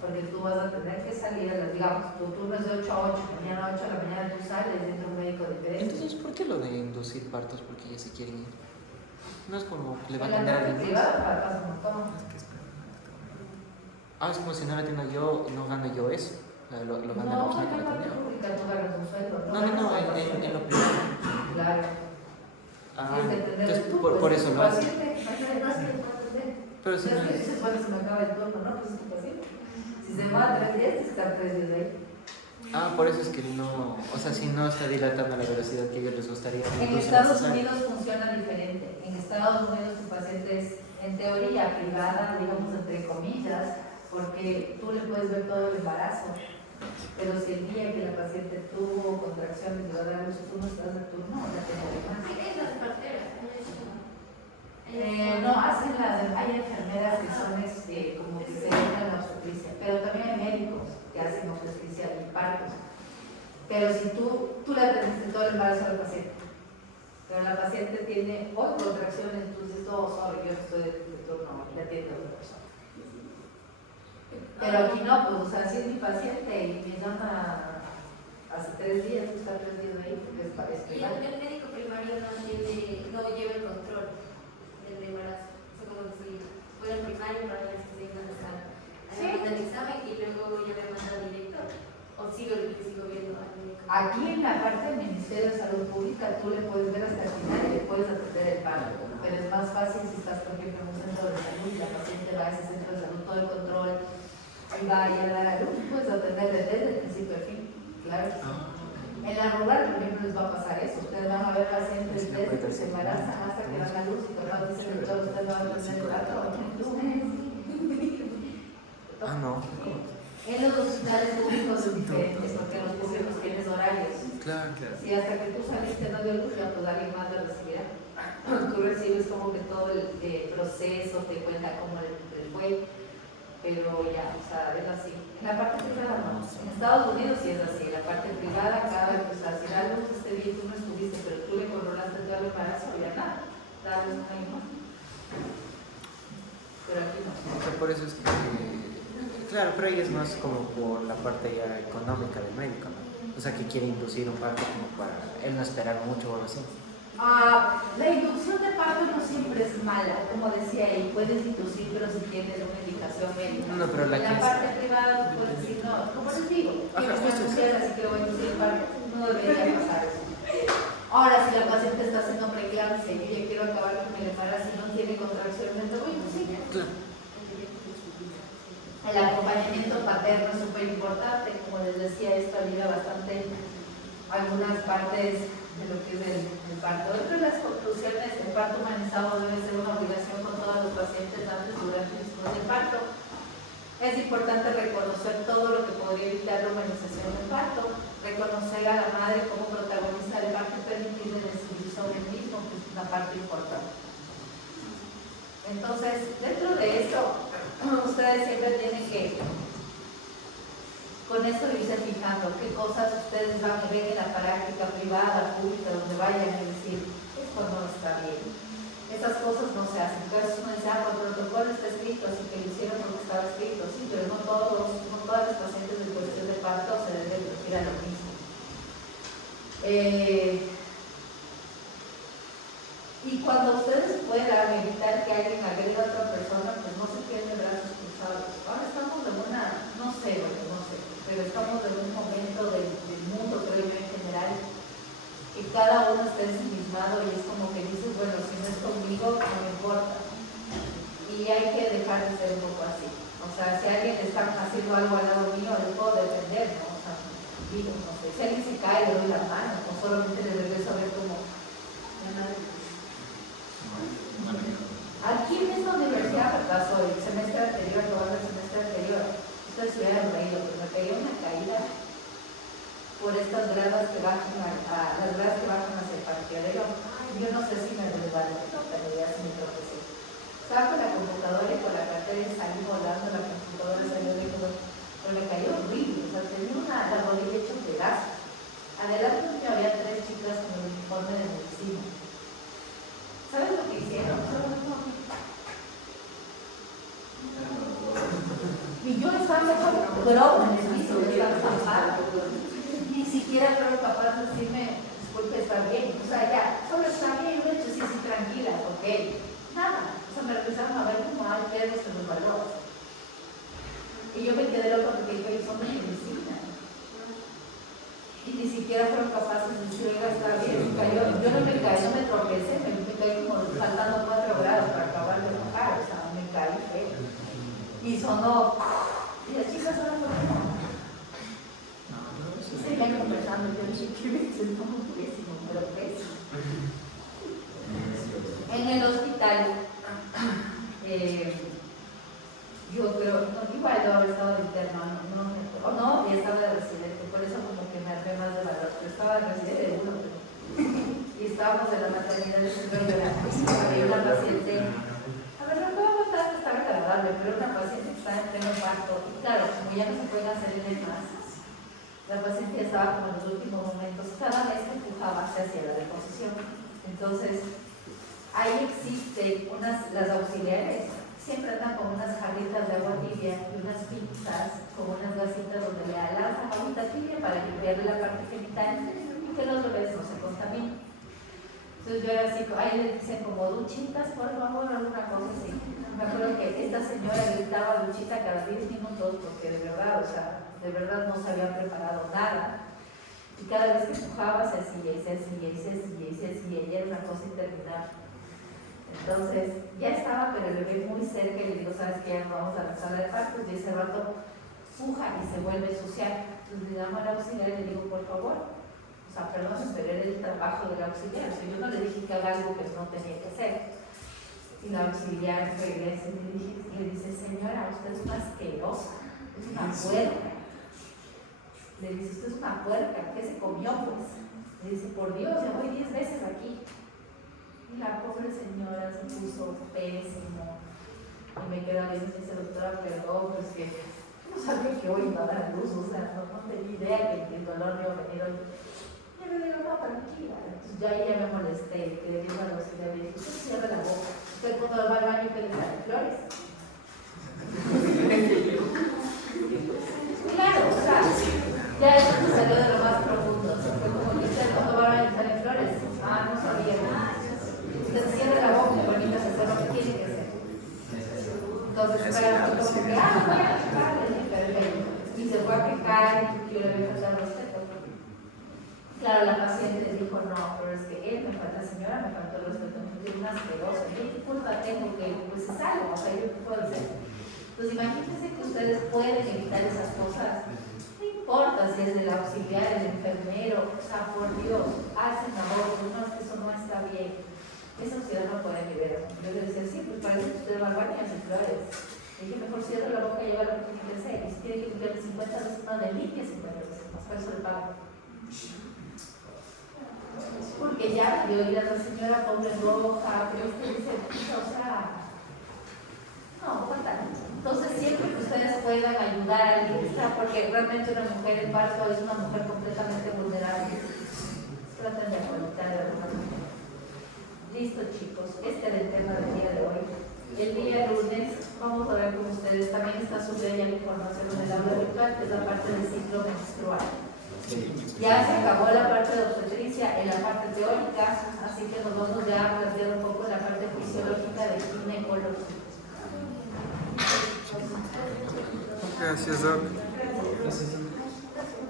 Porque tú vas a tener que salir a las, digamos, tu turno es de 8 a 8, mañana a 8 de la mañana tú sales dentro de un médico diferente. Entonces, ¿por qué lo de inducir partos? Porque ya se quieren ir. No es como que le va a En la atender a parte alguien privada más. pasa un montón. Ah, es como si no la atiendo yo, no gano yo eso. Lo gana la No, persona en que la la parte atendió. pública tú ganas un sueldo. No, en lo privado. Claro. Ah, Tienes que atender entonces tú, por pues, eso tu lo hace. paciente, no es que no atender. Pero si Si no es que es... dices, bueno, se me acaba el turno, ¿no? Pues es tu paciente. Si se va a 3 días, tienes que estar 3 días ahí. Ah, por eso es que no, o sea, si no está dilatando a la velocidad que a ellos les gustaría. En entonces Estados necesario. Unidos funciona diferente. En Estados Unidos tu paciente es, en teoría, privada, digamos, entre comillas, porque tú le puedes ver todo el embarazo. Pero si el día que la paciente tuvo contracciones y va a dar a luz, tú no estás de turno, la tengo más. Sí, es las parteras. No, hay enfermeras que son como que se dedican a la obstetricia, pero también hay médicos que hacen obstetricia y partos. Pero si tú le atendiste todo el embarazo al paciente, pero la paciente tiene hoy contracciones, tú dices, oh, sorry, yo no estoy de turno, le atiendo a otra persona. Pero aquí no, pues, o sea, si es mi paciente y me llama hace 3 días, está 3 días ahí, porque es Y privado. el médico primario no lleva el control del embarazo. O sea, como si fuera el primario para ver si se iban a estar haciendo el examen y luego ya me manda al director. O sigo viendo al médico. Aquí en la parte del Ministerio de Salud Pública tú le puedes ver hasta el final y le puedes atender el parto, pero es más fácil si estás, por ejemplo, en un centro de salud y la paciente va a ese centro de salud, todo el control y va a dar a luz, puedes atenderle desde el principio al fin, claro que sí. En la rural, por ejemplo, les va a pasar eso, ustedes van a ver pacientes desde que se embarazan hasta que dan a luz y cuando dicen que todos ustedes van a atender el parto, Ah, no. en los hospitales públicos es diferente, porque en los públicos tienes horarios. Claro. Si hasta que tú saliste no dio luz, ya pues alguien más lo recibirá. Tú recibes como que todo el proceso, te cuenta cómo le fue, pero ya, o sea, es así. En la parte privada no. En Estados Unidos sí es así. En la parte privada, cada vez, o sea, si da luz este día tú no estuviste, pero tú le controlaste todo el embarazo, ya nada. Da luz no hay más. Pero aquí no. O sea, por eso es que... Claro, pero ahí es más como por la parte ya económica del médico, ¿no? O sea, que quiere inducir un parto como para él no esperar mucho o algo así. La inducción de parto no siempre es mala, como decía ahí, puedes inducir, pero si tienes una indicación médica. No, pero la en que la parte privada tú puedes decir, no, como les digo, quiero inducir, así que voy a inducir el parto, no debería pasar eso. Ahora, si la paciente está haciendo preeclampsia y yo ya quiero acabar con el embarazo y no tiene contracciones, entonces voy a inducir. Claro. El acompañamiento paterno es súper importante, como les decía, esto ayuda bastante algunas partes de lo que es el parto. Dentro de las conclusiones, el parto humanizado debe ser una obligación con todos los pacientes antes, durante y después del parto. Es importante reconocer todo lo que podría evitar la humanización del parto, reconocer a la madre como protagonista del parto y permitirle decidir sobre el mismo, que es una parte importante. Entonces, dentro de esto, ustedes siempre tienen que, con esto irse fijando qué cosas ustedes van a ver en la práctica privada, pública, donde vayan a decir, esto no está bien. Esas cosas no se hacen. Entonces uno dice, el protocolo está escrito, así que lo hicieron porque estaba escrito, sí, pero no todas las pacientes de cuestión de parto se deben referir a lo mismo. Y cuando ustedes puedan evitar que alguien agreda a otra persona, pues no se queden de brazos cruzados. Ahora estamos en una, no sé, pero estamos en un momento del mundo, creo yo, en general, que cada uno está ensimismado y es como que dices, bueno, si no es conmigo, no me importa. Y hay que dejar de ser un poco así. O sea, si alguien está haciendo algo al lado mío, le puedo defender, ¿no? O sea, digo, no sé, si alguien se cae, le doy la mano, o solamente le regreso a ver como... Aquí en esta universidad me pasó el semestre anterior, tomando el semestre anterior, ustedes se hubieran reído, pero me pegué una caída por estas gradas que bajan las gradas que bajan hacia el parqueadero. Yo no sé si me resbalé, pero ya se me tropecé. Estaba con la computadora y con la cartera y salí volando, la computadora salió de todo, pero me cayó horrible, o sea, tenía la rodilla hecha pedazos. Adelante de mí había 3 chicas con el uniforme de medicina. ¿Sabes lo que hicieron? Y yo estaba mejor broma en el piso, estaba zampada. Ni siquiera fueron capaces de decirme, disculpe, está bien. O sea, ya, solo está bien, yo he hecho, sí, tranquila, ok. Nada. O sea, me empezaron a ver como, ay, Pedro se nos való. Y yo me quedé loca porque dije, son de medicina. Y ni siquiera fueron capaces de decir, oiga, está bien, cayó. Yo no me caí, no me tropecé, me caí como faltando 4 grados para acabar de bajar, o sea, me caí feo. Y sonó, y las chicas solo fueron, y seguían conversando, yo dije, ¿qué dices? No, pésimo, pero pésimo. En el hospital, yo creo, no, igual yo había estado de interno, no, y estaba de residente, por eso como que me armé más de valor, pero estaba de residente de uno, y estábamos en la maternidad de centro llorando, había una paciente, a ver, no puedo contar que estaba agradable, pero una paciente que estaba en pleno parto, y claro, como ya no se pueden hacer más, la paciente estaba como en los últimos momentos, cada vez que empujaba se hacía la deposición, entonces, ahí existen las auxiliares, siempre andan con unas jarritas de agua tibia y unas pinzas con unas gasitas donde le lanzan agüita tibia para limpiarle la parte genital y que los bebés no se contaminen. Entonces yo era así, ahí le dicen como duchitas, por favor, alguna cosa así. Me acuerdo que esta señora gritaba duchita cada 10 minutos porque de verdad, o sea, de verdad no se había preparado nada. Y cada vez que empujaba se hacía y se hacía y se hacía y se hacía y era una cosa interminable. Entonces, ya estaba, pero el bebé muy cerca y le digo, ¿sabes qué? Ya no vamos a la sala de partos. Y ese rato puja y se vuelve a ensuciar. Entonces le llamo al auxiliar y le digo, por favor, o sea, perdón, esperé el trabajo del auxiliar. O sea, yo no le dije que haga algo que no tenía que hacer. Y la auxiliar regresa y le dice, señora, usted es una asquerosa, es una puerca. Le dice, usted es una puerca, ¿qué se comió pues? Le dice, por Dios, ya voy 10 veces aquí. Y la pobre señora se puso pésimo. Y me queda bien, dice, doctora, perdón, pues que no sabía que hoy iba a dar luz, o sea, no tenía idea que el dolor me iba a venir hoy. Y me digo, no, tranquila. Entonces ya ahí ya me molesté, que le digo a la auxiliar, le dije, usted cierra la boca. Usted cuando va al baño, ¿qué le sale? Flores. Claro, o sea, ya eso me salió de lo más profundo. O sea, fue como que usted cuando va al baño sale flores. Ah, no sabía. Usted cierra la boca y permítase hacer lo que tiene que hacer. Entonces, para como que, vale, perfecto. Y se fue a quejar y yo le había faltado respeto. Claro, la paciente dijo, no, pero es que él me falta, señora, me faltó el respeto, me tiene una asquerosa. ¿Qué culpa tengo que, pues es algo, o sea, yo qué puedo hacer? Entonces, imagínense que ustedes pueden evitar esas cosas. No importa si es el auxiliar, el enfermero, o sea, por Dios, hacen la voz, no, es que eso no está bien. Esa sociedad no puede vivir. Yo le decía, sí, pues parece que usted va al baño y hace flores. Le dije, mejor cierre la boca y lleva lo que tiene que hacer. Y si tiene que limpiar 50 veces más, le limpia 50 veces más, para eso le pago. Porque ya de oír a la señora pobre roja, pero usted dice, o sea, no, cuéntame. Entonces, siempre que ustedes puedan ayudar a alguien, porque realmente una mujer en parto es una mujer completamente vulnerable, traten de conectar de alguna manera. Listo, chicos, este era el tema del día de hoy. El día lunes vamos a ver con ustedes, también está subiendo la información en el aula virtual, que es la parte del ciclo menstrual. Ya se acabó la parte de obstetricia en la parte teórica, así que nos vamos ya a plantear Gracias, Doc. Gracias.